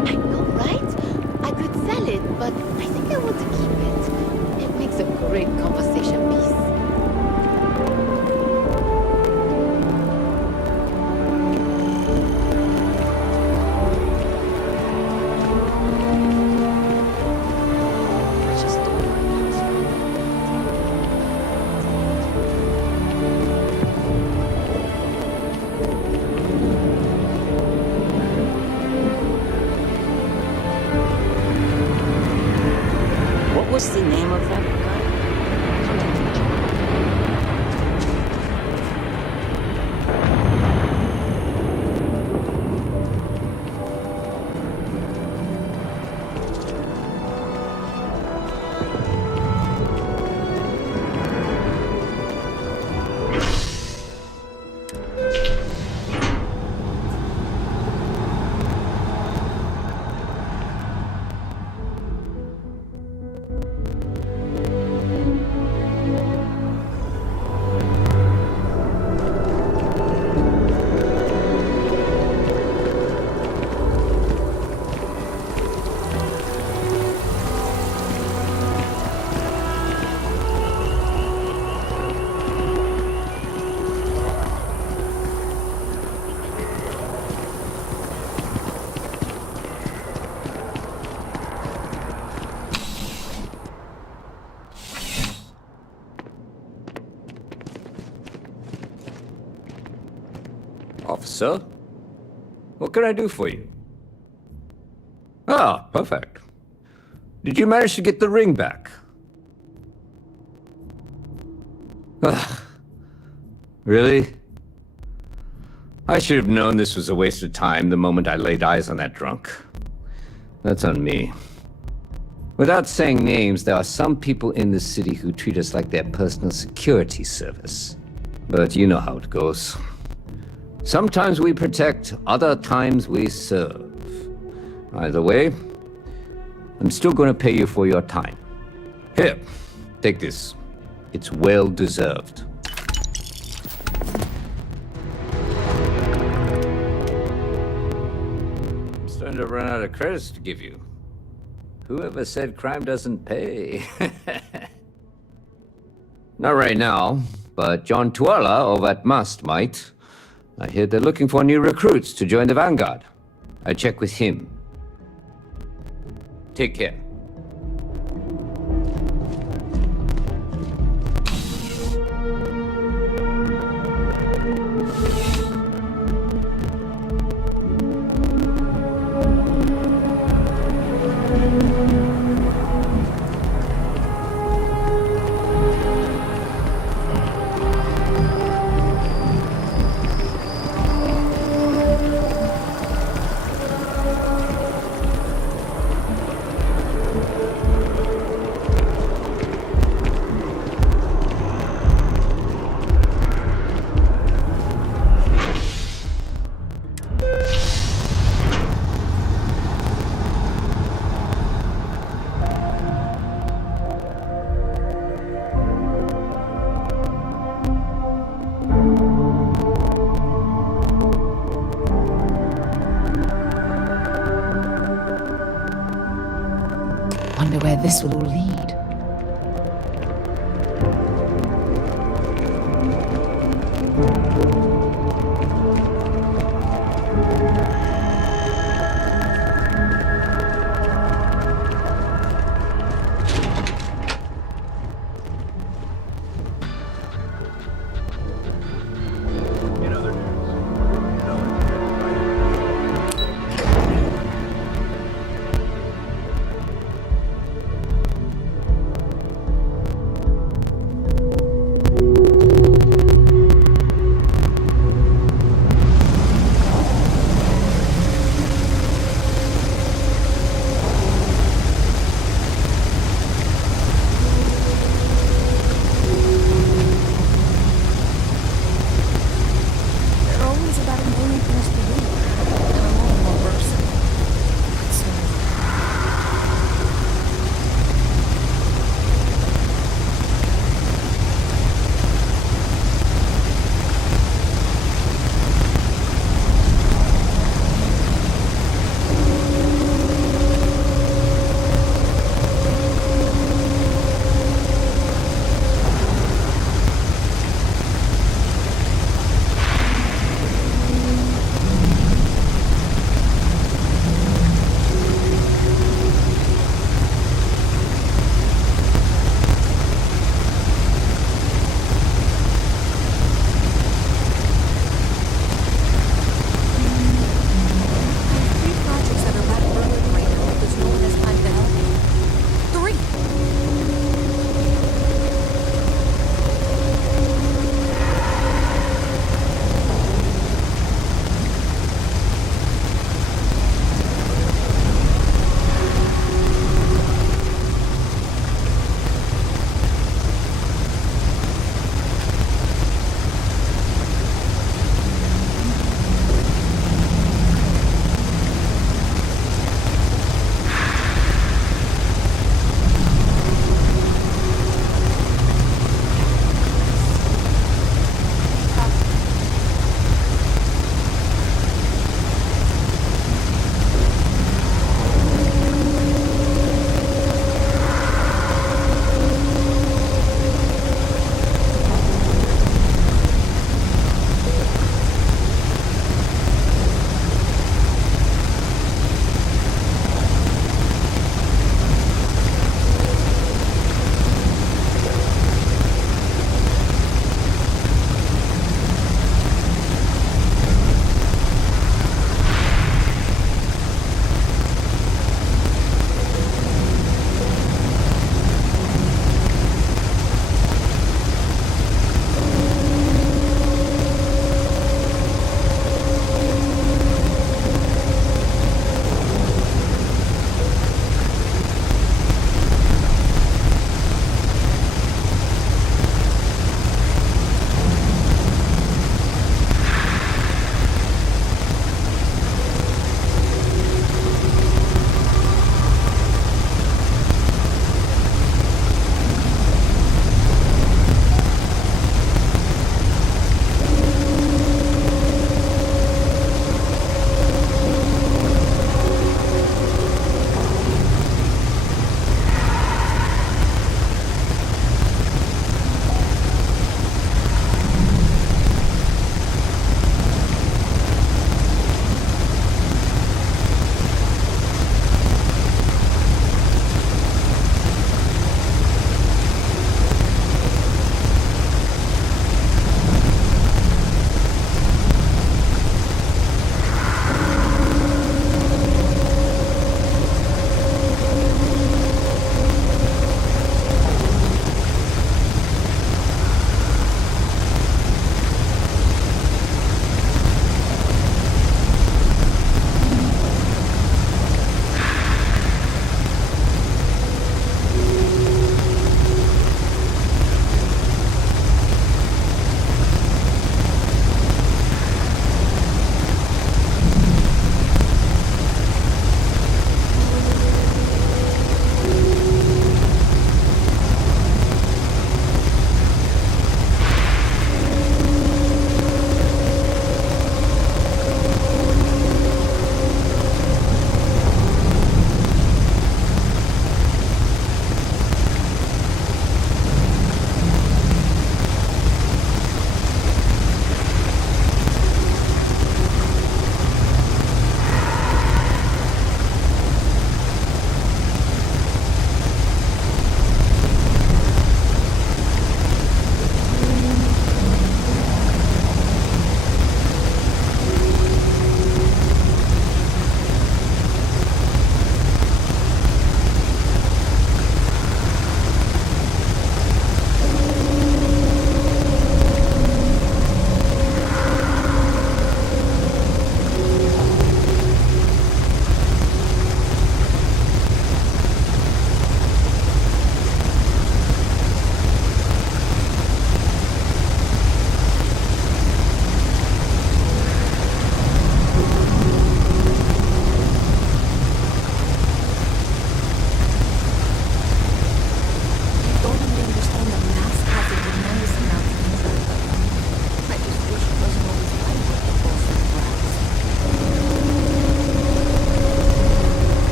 I know, right? I could sell it, but I think I want to keep it. It makes a great conversation piece. What's the name of that guy? Officer? What can I do for you? Ah, perfect. Did you manage to get the ring back? Ugh. Really? I should have known this was a waste of time the moment I laid eyes on that drunk. That's on me. Without saying names, there are some people in this city who treat us like their personal security service. But you know how it goes. Sometimes we protect, other times we serve. Either way, I'm still going to pay you for your time. Here, take this. It's well deserved. I'm starting to run out of credits to give you. Whoever said crime doesn't pay? Not right now, but John Tuala over at Must might. I hear they're looking for new recruits to join the Vanguard. I check with him. Take care. Wonder where this will all lead.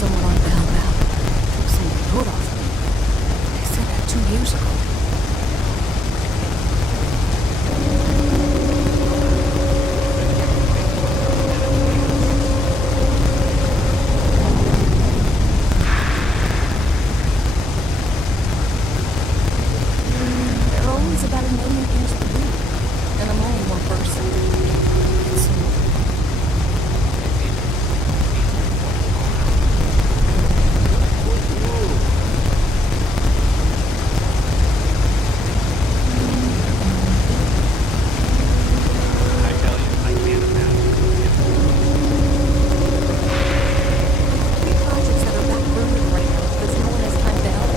someone on to help out. Took some of the load off me. They said that 2 years ago. There are always about 1 million things to do, and I'm only one person. It's projects that are backburnered right now because no one has time to help.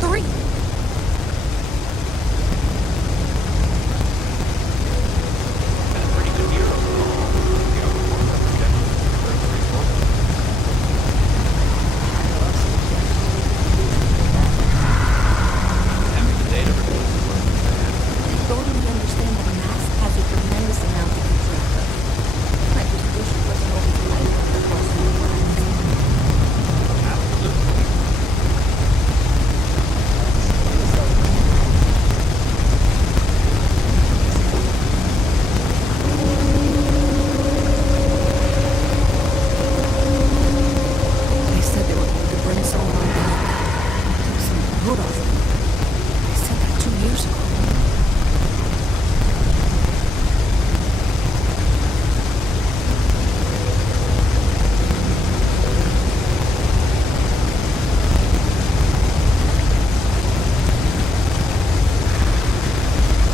3. They totally understand that mass has a tremendous amount to keep track of. I just wish it wasn't over the light across the lines. They said they were going to bring someone on to help out. Took some of the load off me. They said that 2 years ago.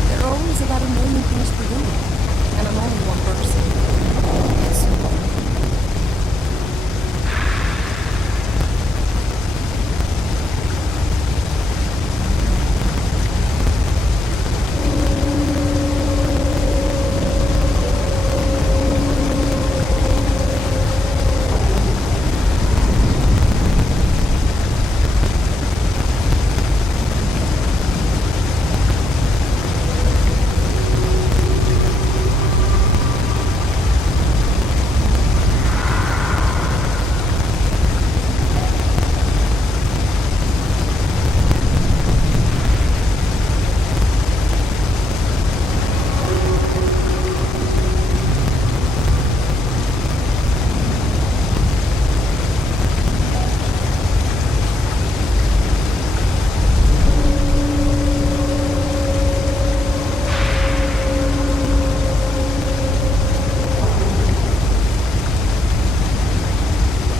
There are always about 1 million things to do, and I'm only one person. It's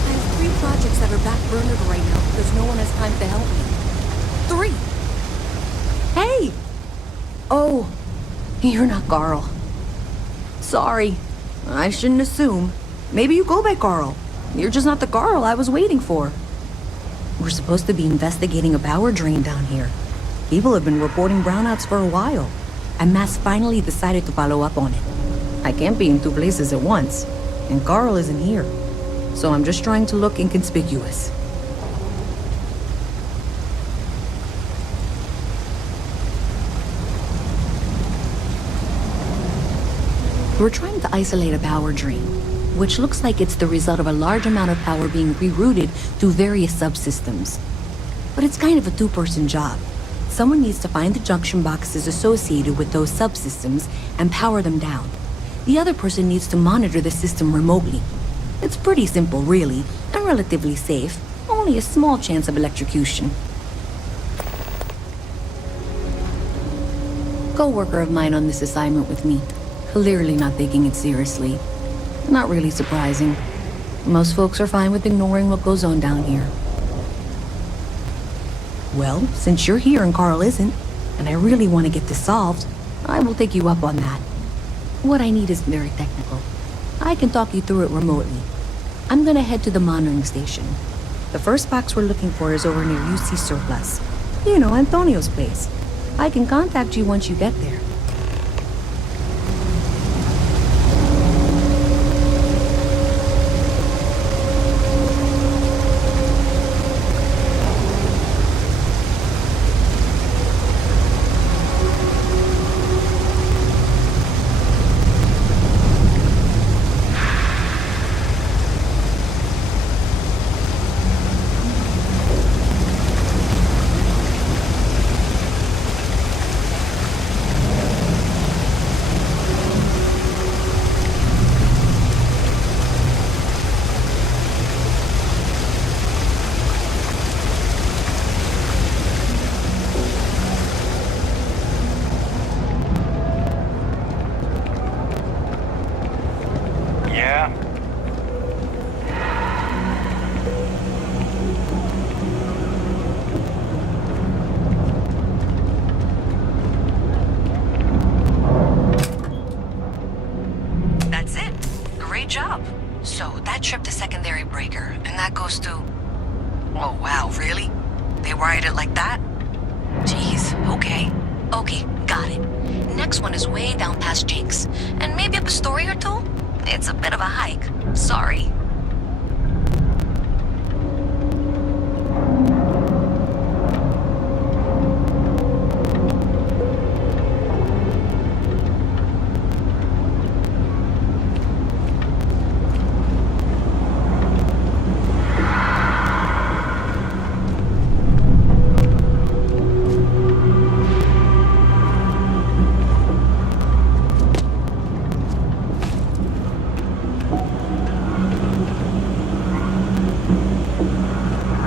I have 3 projects that are backburnered right now because no one has time to help me. 3. Hey! Oh, you're not Carl. Sorry. I shouldn't assume. Maybe you go by Carl. You're just not the Carl I was waiting for. We're supposed to be investigating a power drain down here. People have been reporting brownouts for a while, and Mass finally decided to follow up on it. I can't be in 2 places at once, and Carl isn't here. So I'm just trying to look inconspicuous. We're trying to isolate a power drain, which looks like it's the result of a large amount of power being rerouted through various subsystems. But it's kind of a 2-person job. Someone needs to find the junction boxes associated with those subsystems and power them down. The other person needs to monitor the system remotely. It's pretty simple, really, and relatively safe. Only a small chance of electrocution. Co-worker of mine on this assignment with me. Clearly not taking it seriously. Not really surprising. Most folks are fine with ignoring what goes on down here. Well, since you're here and Carl isn't, and I really want to get this solved, I will take you up on that. What I need is very technical. I can talk you through it remotely. I'm gonna head to the monitoring station. The first box we're looking for is over near UC Surplus. You know, Antonio's place. I can contact you once you get there. that goes to... Oh, wow, really? They wired it like that? Jeez, okay. Okay, got it. Next one is way down past Jake's. And maybe up a story or two? It's a bit of a hike. Sorry.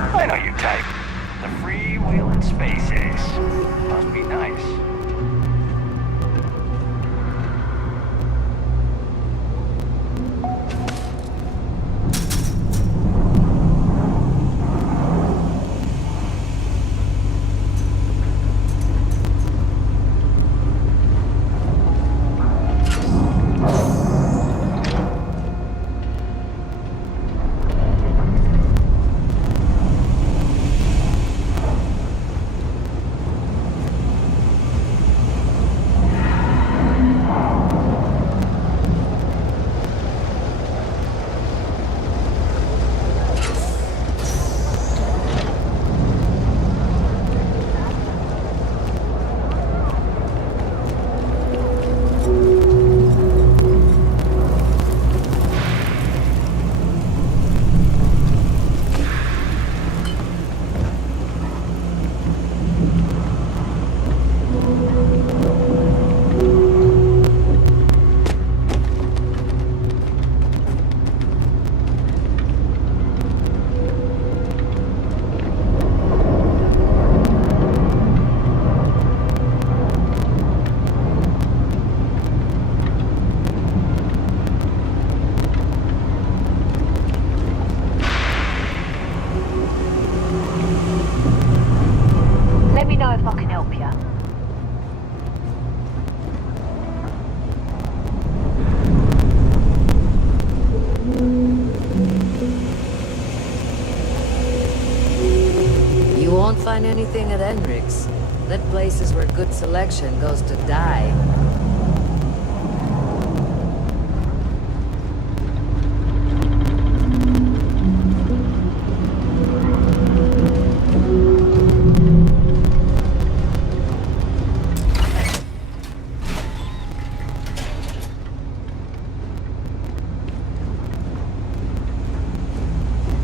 I know you type. The freewheeling space ace. Must be nice. Let me know if I can help you. You won't find anything at Hendrix. That place is where good selection goes to die.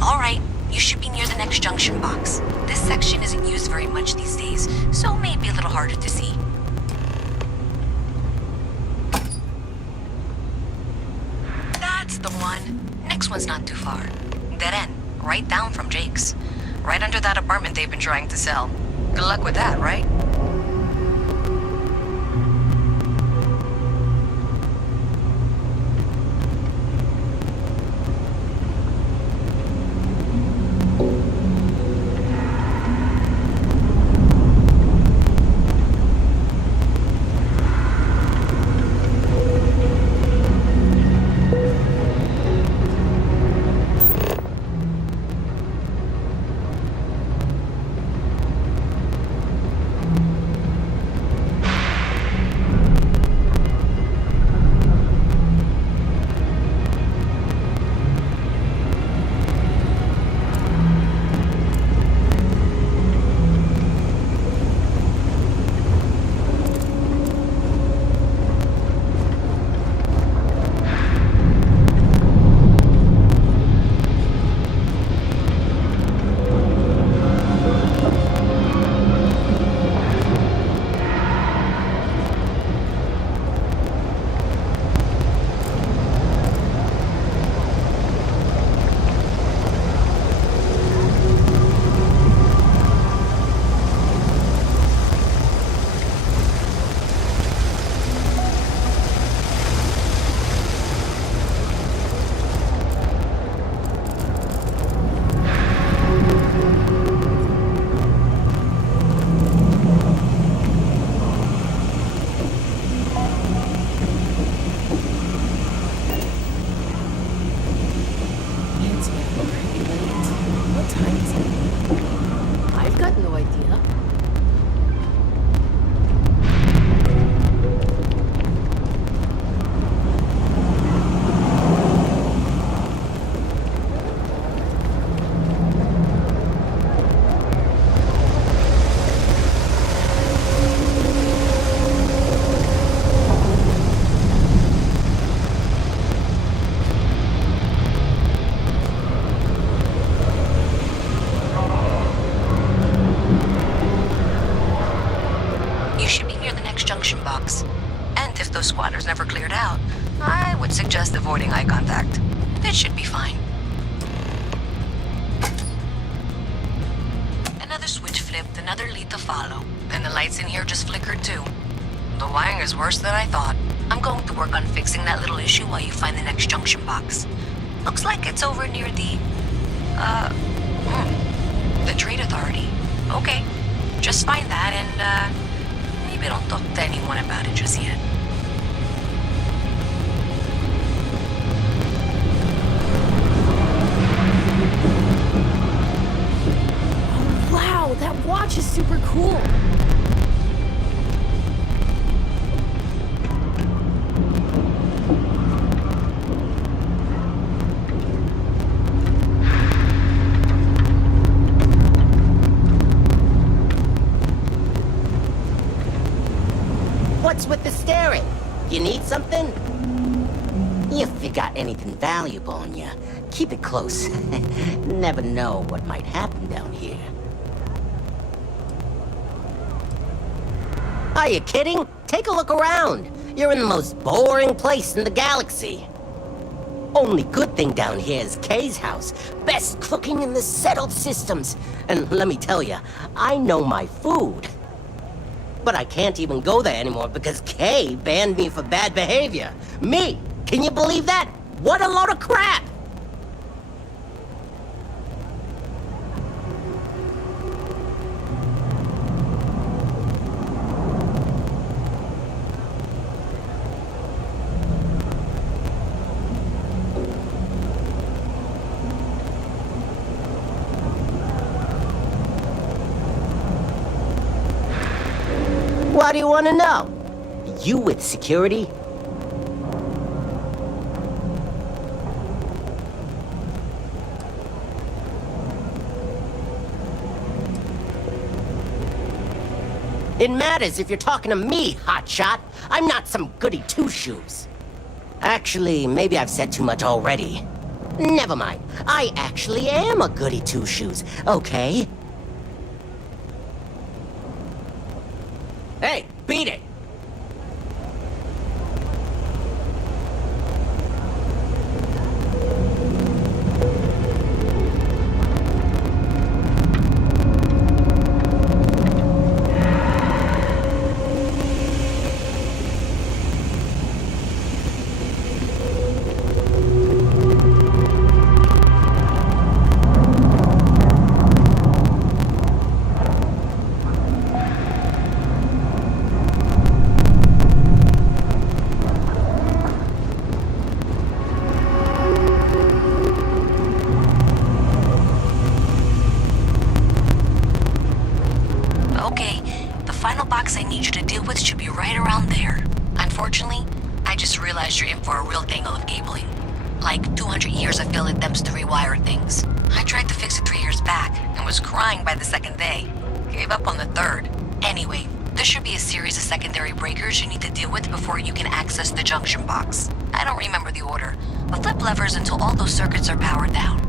All right, you should be near the next junction box. This section isn't used very much these days, so may be a little harder to see. That's the one. Next one's not too far. Dead end, right down from Jake's. Right under that apartment they've been trying to sell. Good luck with that, right? idea. You should be near the next junction box. And if those squatters never cleared out, I would suggest avoiding eye contact. It should be fine. Another switch flipped, another lead to follow. And the lights in here just flickered too. The wiring is worse than I thought. I'm going to work on fixing that little issue while you find the next junction box. Looks like it's over near the Trade Authority. Okay, just find that and, maybe don't talk to anyone about it just yet. Wow, that watch is super cool. What's with the staring? You need something? If you got anything valuable on you, keep it close. Never know what might happen down here. Are you kidding? Take a look around. You're in the most boring place in the galaxy. Only good thing down here is Kay's house. Best cooking in the settled systems. And let me tell you, I know my food. But I can't even go there anymore because Kay banned me for bad behavior. Me! Can you believe that? What a load of crap! What do you want to know? You with security? It matters if you're talking to me, hotshot. I'm not some goody two-shoes. Actually, maybe I've said too much already. Never mind. I actually am a goody two-shoes, okay? Hey, beat it! You're in for a real tangle of cabling. Like 200 years of fill attempts to rewire things. I tried to fix it 3 years back and was crying by the second day. Gave up on the third. Anyway, there should be a series of secondary breakers you need to deal with before you can access the junction box. I don't remember the order, but flip levers until all those circuits are powered down.